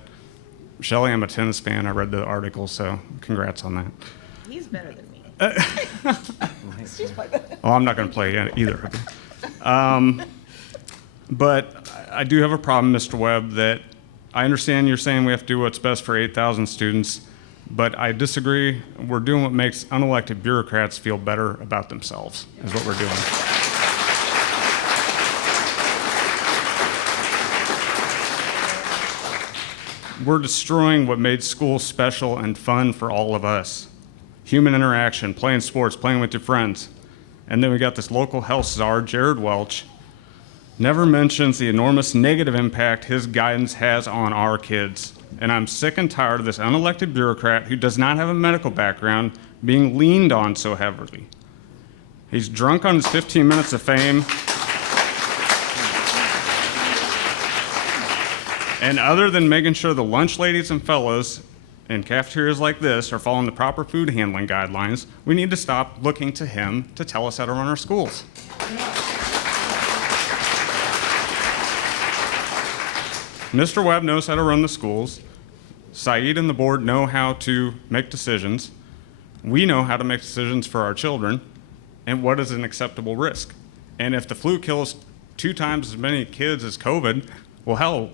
Shelley, I'm a tennis fan. I read the article, so congrats on that. He's better than me. Oh, I'm not going to play either of you. But I do have a problem, Mr. Webb, that I understand you're saying we have to do what's best for 8,000 students, but I disagree. We're doing what makes unelected bureaucrats feel better about themselves, is what we're doing. We're destroying what made school special and fun for all of us. Human interaction, playing sports, playing with your friends. And then we got this local health czar, Jared Welch, never mentions the enormous negative impact his guidance has on our kids. And I'm sick and tired of this unelected bureaucrat who does not have a medical background being leaned on so heavily. He's drunk on his 15 minutes of fame. And other than making sure the lunch ladies and fellows in cafeterias like this are following the proper food handling guidelines, we need to stop looking to him to tell us how to run our schools. Mr. Webb knows how to run the schools. Saeed and the board know how to make decisions. We know how to make decisions for our children and what is an acceptable risk. And if the flu kills 2 times as many kids as COVID, well, hell,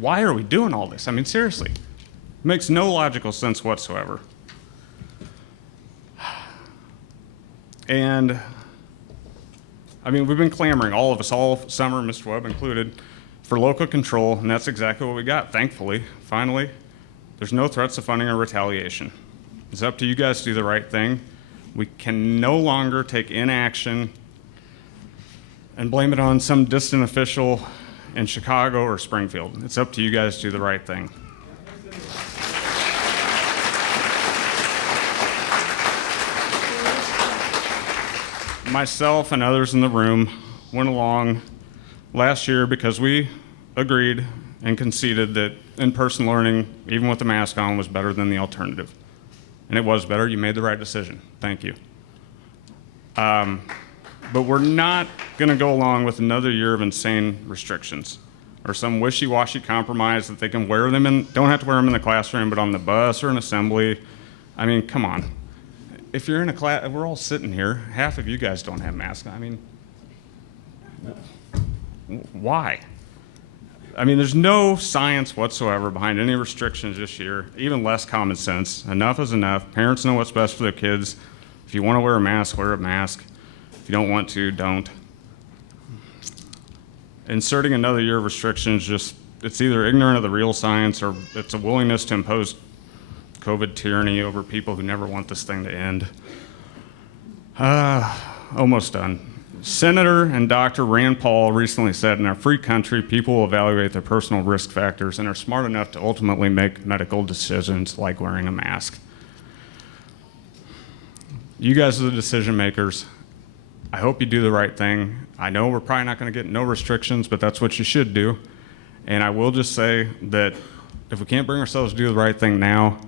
why are we doing all this? I mean, seriously, it makes no logical sense whatsoever. And I mean, we've been clamoring, all of us, all summer, Mr. Webb included, for local control, and that's exactly what we got, thankfully. Finally, there's no threats of funding or retaliation. It's up to you guys to do the right thing. We can no longer take inaction and blame it on some distant official in Chicago or Springfield. It's up to you guys to do the right thing. Myself and others in the room went along last year because we agreed and conceded that in-person learning, even with the mask on, was better than the alternative. And it was better. You made the right decision. Thank you. But we're not going to go along with another year of insane restrictions or some wishy-washy compromise that they can wear them in, don't have to wear them in the classroom, but on the bus or an assembly. I mean, come on. If you're in a class, we're all sitting here. Half of you guys don't have masks. I mean, why? I mean, there's no science whatsoever behind any restrictions this year, even less common sense. Enough is enough. Parents know what's best for their kids. If you want to wear a mask, wear a mask. If you don't want to, don't. Inserting another year of restrictions it's either ignorant of the real science or it's a willingness to impose COVID tyranny over people who never want this thing to end. Almost done. Senator and Dr. Rand Paul recently said, in our free country, people will evaluate their personal risk factors and are smart enough to ultimately make medical decisions like wearing a mask. You guys are the decision makers. I hope you do the right thing. I know we're probably not going to get no restrictions, but that's what you should do. And I will just say that if we can't bring ourselves to do the right thing now,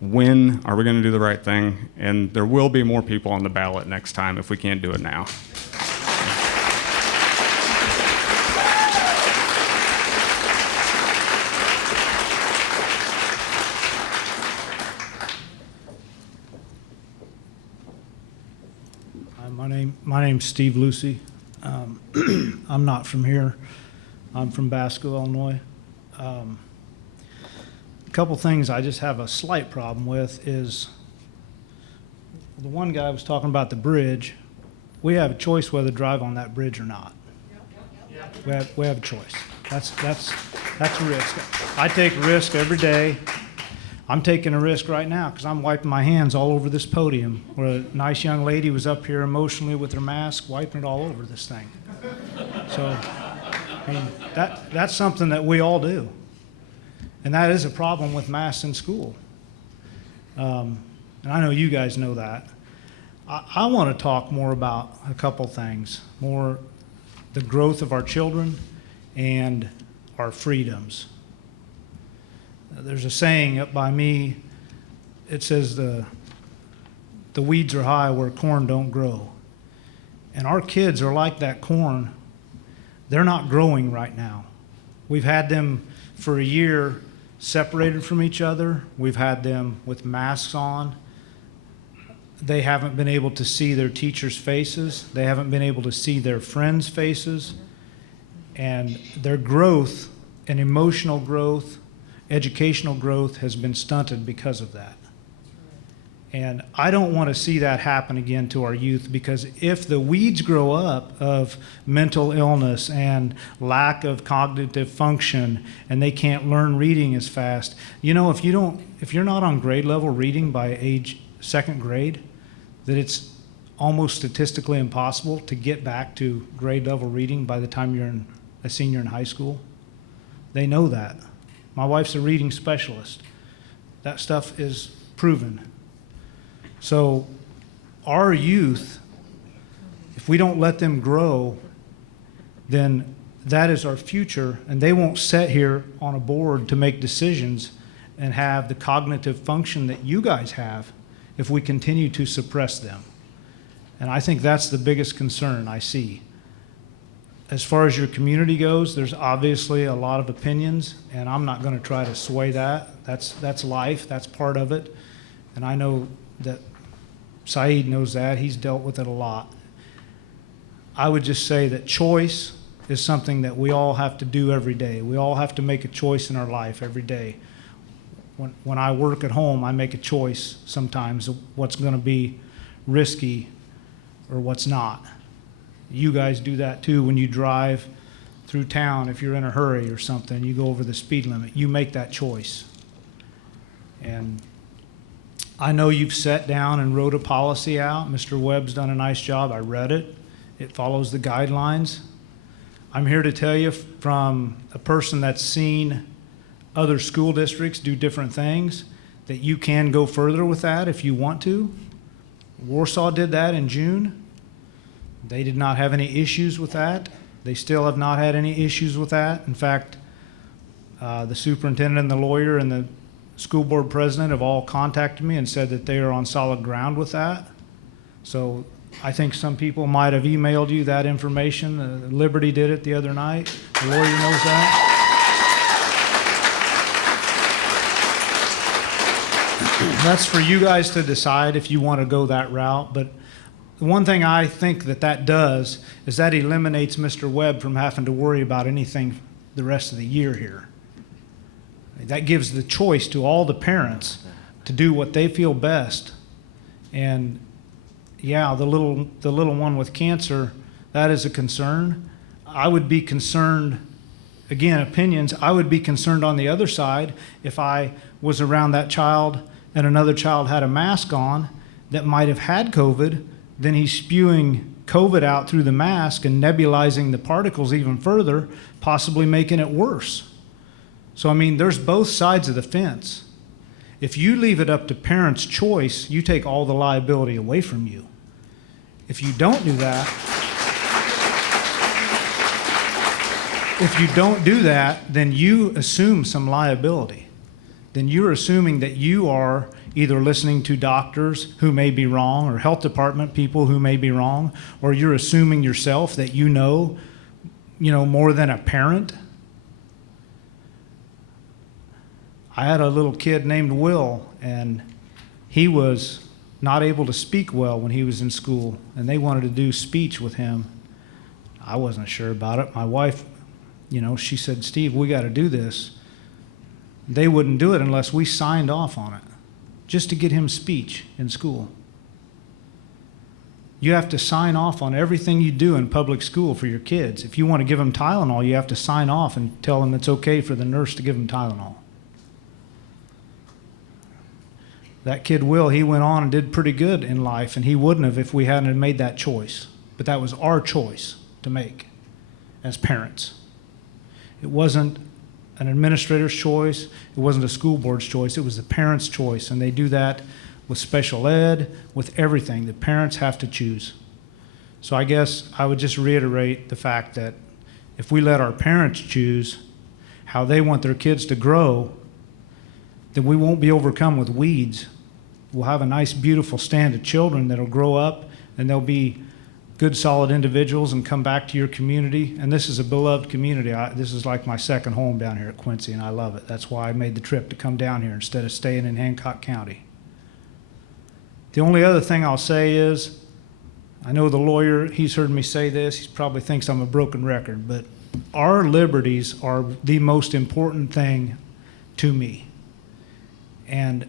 when are we going to do the right thing? And there will be more people on the ballot next time if we can't do it now. My name's Steve Lucy. I'm not from here. I'm from Basco, Illinois. A couple things I just have a slight problem with is the one guy was talking about the bridge. We have a choice whether to drive on that bridge or not. We have a choice. That's a risk. I take a risk every day. I'm taking a risk right now because I'm wiping my hands all over this podium where a nice young lady was up here emotionally with her mask, wiping it all over this thing. So, I mean, that's something that we all do. And that is a problem with masks in school. And I know you guys know that. I want to talk more about a couple things, more the growth of our children and our freedoms. There's a saying up by me, it says the weeds are high where corn don't grow. And our kids are like that corn. They're not growing right now. We've had them for a year separated from each other. We've had them with masks on. They haven't been able to see their teachers' faces. They haven't been able to see their friends' faces. And their growth and emotional growth, educational growth has been stunted because of that. And I don't want to see that happen again to our youth, because if the weeds grow up of mental illness and lack of cognitive function and they can't learn reading as fast, you know, if you're not on grade level reading by age second grade, that it's almost statistically impossible to get back to grade level reading by the time you're a senior in high school. They know that. My wife's a reading specialist. That stuff is proven. So our youth, if we don't let them grow, then that is our future, and they won't sit here on a board to make decisions and have the cognitive function that you guys have if we continue to suppress them. And I think that's the biggest concern I see. As far as your community goes, there's obviously a lot of opinions, and I'm not going to try to sway that. That's life. That's part of it. And I know that Saeed knows that. He's dealt with it a lot. I would just say that choice is something that we all have to do every day. We all have to make a choice in our life every day. When I work at home, I make a choice sometimes of what's going to be risky or what's not. You guys do that too when you drive through town. If you're in a hurry or something, you go over the speed limit. You make that choice. And I know you've sat down and wrote a policy out. Mr. Webb's done a nice job. I read it. It follows the guidelines. I'm here to tell you from a person that's seen other school districts do different things that you can go further with that if you want to. Warsaw did that in June. They did not have any issues with that. They still have not had any issues with that. In fact, the superintendent and the lawyer and the school board president have all contacted me and said that they are on solid ground with that. So I think some people might have emailed you that information. Liberty did it the other night. The lawyer knows that. That's for you guys to decide if you want to go that route. But the one thing I think that does is that eliminates Mr. Webb from having to worry about anything the rest of the year here. That gives the choice to all the parents to do what they feel best. And yeah, the little one with cancer, that is a concern. I would be concerned, again, opinions, I would be concerned on the other side if I was around that child and another child had a mask on that might have had COVID, then he's spewing COVID out through the mask and nebulizing the particles even further, possibly making it worse. So, I mean, there's both sides of the fence. If you leave it up to parents' choice, you take all the liability away from you. If you don't do that, then you assume some liability. Then you're assuming that you are either listening to doctors who may be wrong or health department people who may be wrong, or you're assuming yourself that you know more than a parent. I had a little kid named Will, and he was not able to speak well when he was in school, and they wanted to do speech with him. I wasn't sure about it. My wife, she said, "Steve, we got to do this." They wouldn't do it unless we signed off on it, just to get him speech in school. You have to sign off on everything you do in public school for your kids. If you want to give them Tylenol, you have to sign off and tell them it's okay for the nurse to give them Tylenol. That kid Will, he went on and did pretty good in life, and he wouldn't have if we hadn't made that choice. But that was our choice to make as parents. It wasn't an administrator's choice. It wasn't a school board's choice. It was the parents' choice, and they do that with special ed, with everything. The parents have to choose. So I guess I would just reiterate the fact that if we let our parents choose how they want their kids to grow, then we won't be overcome with weeds. We'll have a nice, beautiful stand of children that'll grow up, and they'll be good, solid individuals and come back to your community. And this is a beloved community. This is like my second home down here at Quincy, and I love it. That's why I made the trip to come down here instead of staying in Hancock County. The only other thing I'll say is, I know the lawyer, he's heard me say this, he probably thinks I'm a broken record, but our liberties are the most important thing to me. And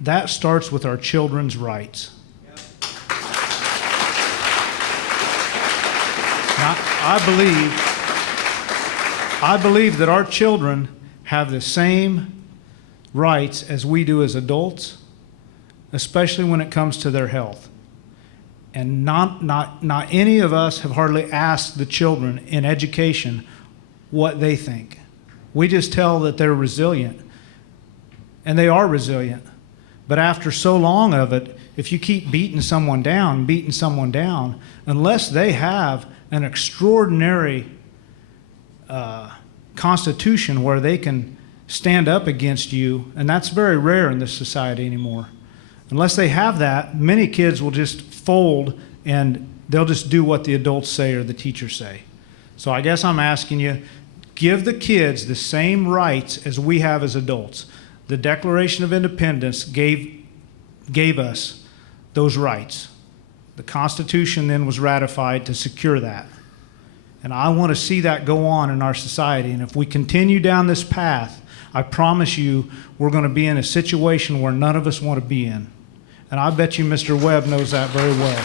that starts with our children's rights. Now, I believe that our children have the same rights as we do as adults, especially when it comes to their health. And not any of us have hardly asked the children in education what they think. We just tell that they're resilient, and they are resilient. But after so long of it, if you keep beating someone down, unless they have an extraordinary constitution where they can stand up against you, and that's very rare in this society anymore. Unless they have that, many kids will just fold and they'll just do what the adults say or the teachers say. So I guess I'm asking you, give the kids the same rights as we have as adults. The Declaration of Independence gave us those rights. The Constitution then was ratified to secure that. And I want to see that go on in our society. And if we continue down this path, I promise you we're going to be in a situation where none of us want to be in. And I bet you Mr. Webb knows that very well.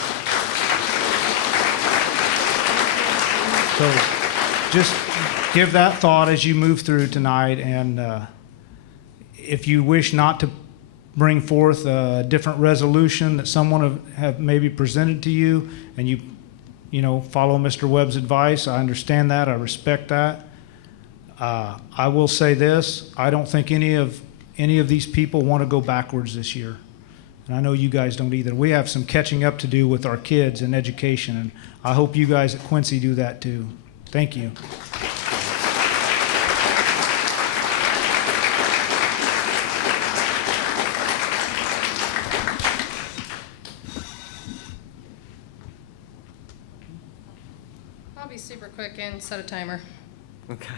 So just give that thought as you move through tonight. And if you wish not to bring forth a different resolution that someone have maybe presented to you, and you follow Mr. Webb's advice, I understand that, I respect that. I will say this, I don't think any of these people want to go backwards this year. And I know you guys don't either. We have some catching up to do with our kids and education, and I hope you guys at Quincy do that too. Thank you. I'll be super quick and set a timer. Okay.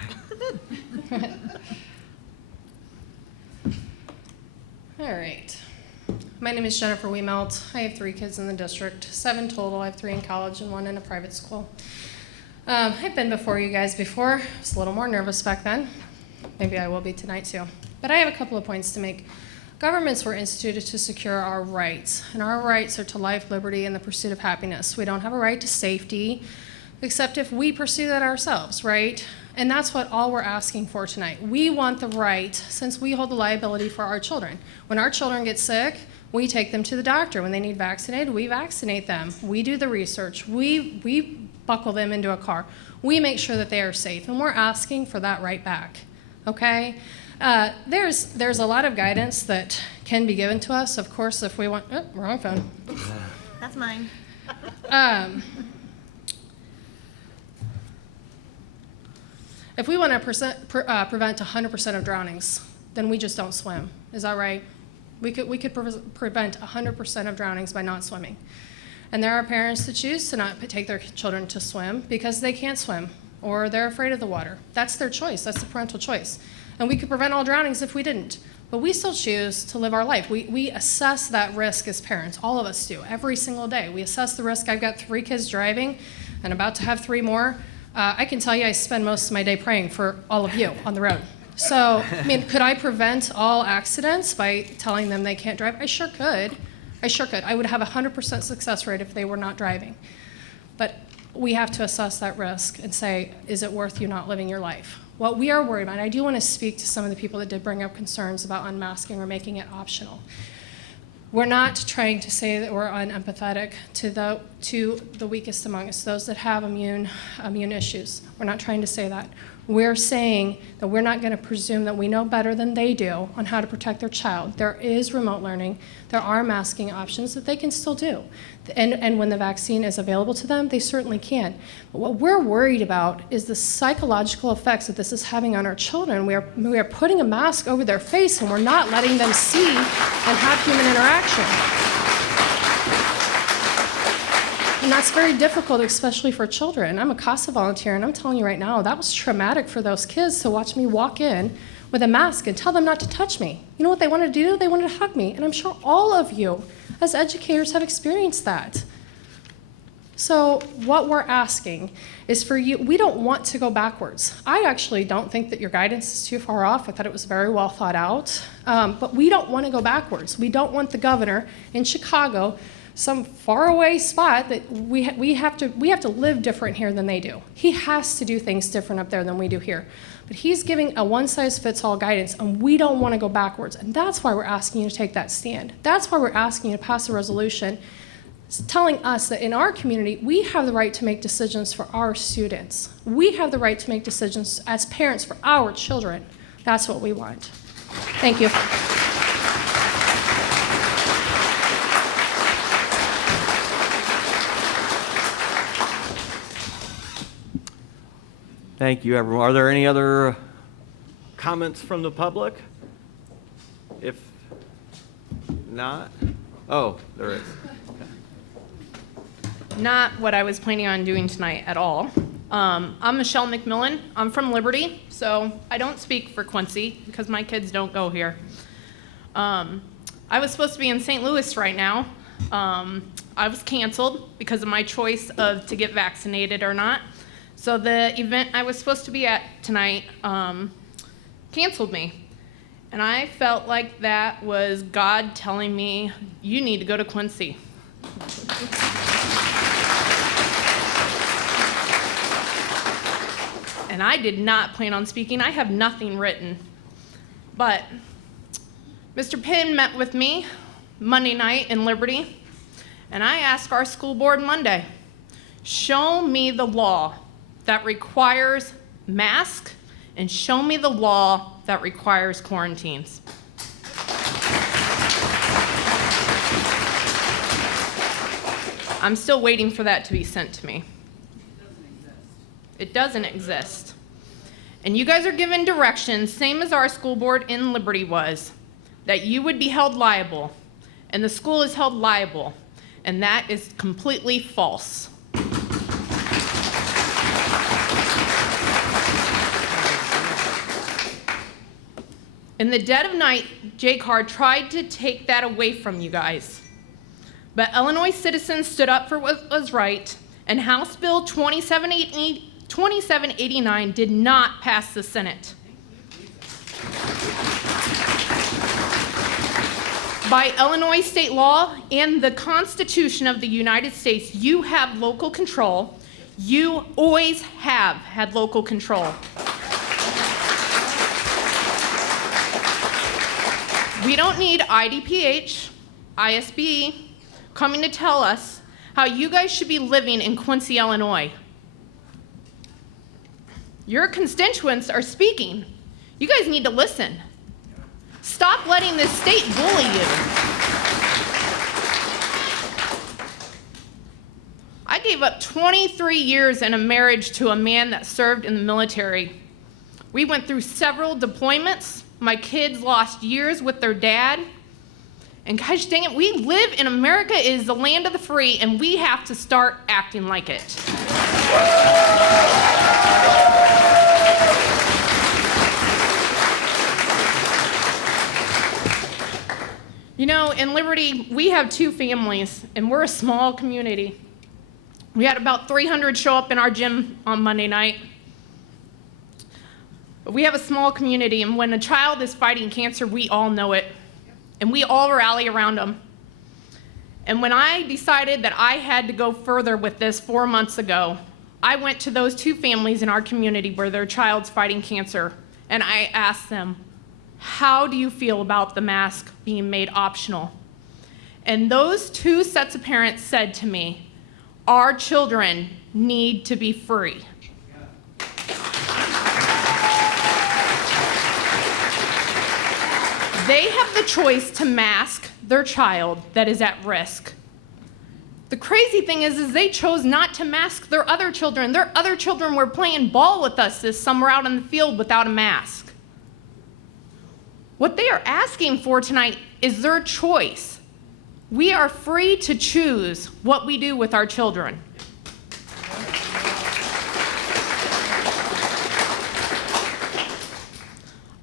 All right. My name is Jennifer Wiemelt. I have 3 kids in the district, 7 total. I have 3 in college and 1 in a private school. I've been before you guys before. I was a little more nervous back then. Maybe I will be tonight too. But I have a couple of points to make. Governments were instituted to secure our rights, and our rights are to life, liberty, and the pursuit of happiness. We don't have a right to safety, except if we pursue that ourselves, right? And that's what all we're asking for tonight. We want the right, since we hold the liability for our children. When our children get sick, we take them to the doctor. When they need vaccinated, we vaccinate them. We do the research. We buckle them into a car. We make sure that they are safe, and we're asking for that right back, okay? There's a lot of guidance that can be given to us. Of course, if we want, wrong phone. That's mine. If we want to prevent 100% of drownings, then we just don't swim. Is that right? We could prevent 100% of drownings by not swimming. And there are parents that choose to not take their children to swim because they can't swim or they're afraid of the water. That's their choice. That's the parental choice. And we could prevent all drownings if we didn't. But we still choose to live our life. We assess that risk as parents. All of us do, every single day. We assess the risk. I've got 3 kids driving and about to have 3 more. I can tell you I spend most of my day praying for all of you on the road. So, I mean, could I prevent all accidents by telling them they can't drive? I sure could. I would have a 100% success rate if they were not driving. But we have to assess that risk and say, is it worth you not living your life? What we are worried about, and I do want to speak to some of the people that did bring up concerns about unmasking or making it optional. We're not trying to say that we're unempathetic to the weakest among us, those that have immune issues. We're not trying to say that. We're saying that we're not going to presume that we know better than they do on how to protect their child. There is remote learning. There are masking options that they can still do. And when the vaccine is available to them, they certainly can. But what we're worried about is the psychological effects that this is having on our children. We are putting a mask over their face and we're not letting them see and have human interaction. And that's very difficult, especially for children. I'm a CASA volunteer, and I'm telling you right now, that was traumatic for those kids to watch me walk in with a mask and tell them not to touch me. You know what they wanted to do? They wanted to hug me. And I'm sure all of you, as educators, have experienced that. So what we're asking is for you, we don't want to go backwards. I actually don't think that your guidance is too far off. I thought it was very well thought out. But we don't want to go backwards. We don't want the governor in Chicago, some faraway spot that we have to live different here than they do. He has to do things different up there than we do here. But he's giving a one-size-fits-all guidance, and we don't want to go backwards. And that's why we're asking you to take that stand. That's why we're asking you to pass a resolution telling us that in our community, we have the right to make decisions for our students. We have the right to make decisions as parents for our children. That's what we want. Thank you. Thank you, everyone. Are there any other comments from the public? If not, oh, there is. Not what I was planning on doing tonight at all. I'm Michelle McMillan. I'm from Liberty, so I don't speak for Quincy because my kids don't go here. I was supposed to be in St. Louis right now. I was canceled because of my choice of to get vaccinated or not. So the event I was supposed to be at tonight canceled me. And I felt like that was God telling me, you need to go to Quincy. And I did not plan on speaking. I have nothing written. But Mr. Penn met with me Monday night in Liberty, and I asked our school board Monday, show me the law that requires masks and show me the law that requires quarantines. I'm still waiting for that to be sent to me. It doesn't exist. And you guys are given directions, same as our school board in Liberty was, that you would be held liable, and the school is held liable, and that is completely false. In the dead of night, JCAR tried to take that away from you guys. But Illinois citizens stood up for what was right, and House Bill 2789 did not pass the Senate. By Illinois state law and the Constitution of the United States, you have local control. You always have had local control. We don't need IDPH, ISB coming to tell us how you guys should be living in Quincy, Illinois. Your constituents are speaking. You guys need to listen. Stop letting this state bully you. I gave up 23 years in a marriage to a man that served in the military. We went through several deployments. My kids lost years with their dad. And gosh dang it, we live in America. It is the land of the free, and we have to start acting like it. You know, in Liberty, we have 2 families, and we're a small community. We had about 300 show up in our gym on Monday night. But we have a small community, and when a child is fighting cancer, we all know it. And we all rally around them. And when I decided that I had to go further with this 4 months ago, I went to those 2 families in our community where their child's fighting cancer, and I asked them, how do you feel about the mask being made optional? And those 2 sets of parents said to me, our children need to be free. They have the choice to mask their child that is at risk. The crazy thing is they chose not to mask their other children. Their other children were playing ball with us this summer out in the field without a mask. What they are asking for tonight is their choice. We are free to choose what we do with our children.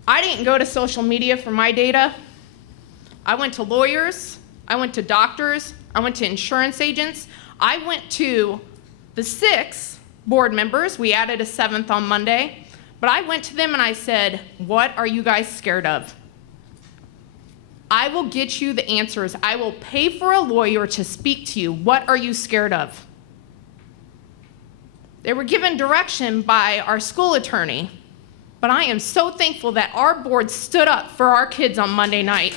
I didn't go to social media for my data. I went to lawyers, I went to doctors, I went to insurance agents. I went to the 6 board members. We added a 7th on Monday. But I went to them and I said, what are you guys scared of? I will get you the answers. I will pay for a lawyer to speak to you. What are you scared of? They were given direction by our school attorney, but I am so thankful that our board stood up for our kids on Monday night.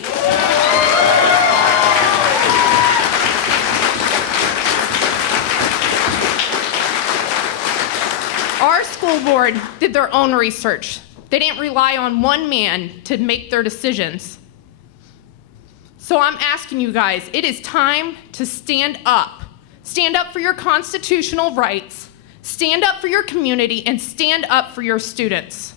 Our school board did their own research. They didn't rely on one man to make their decisions. So I'm asking you guys, it is time to stand up. Stand up for your constitutional rights, stand up for your community, and stand up for your students.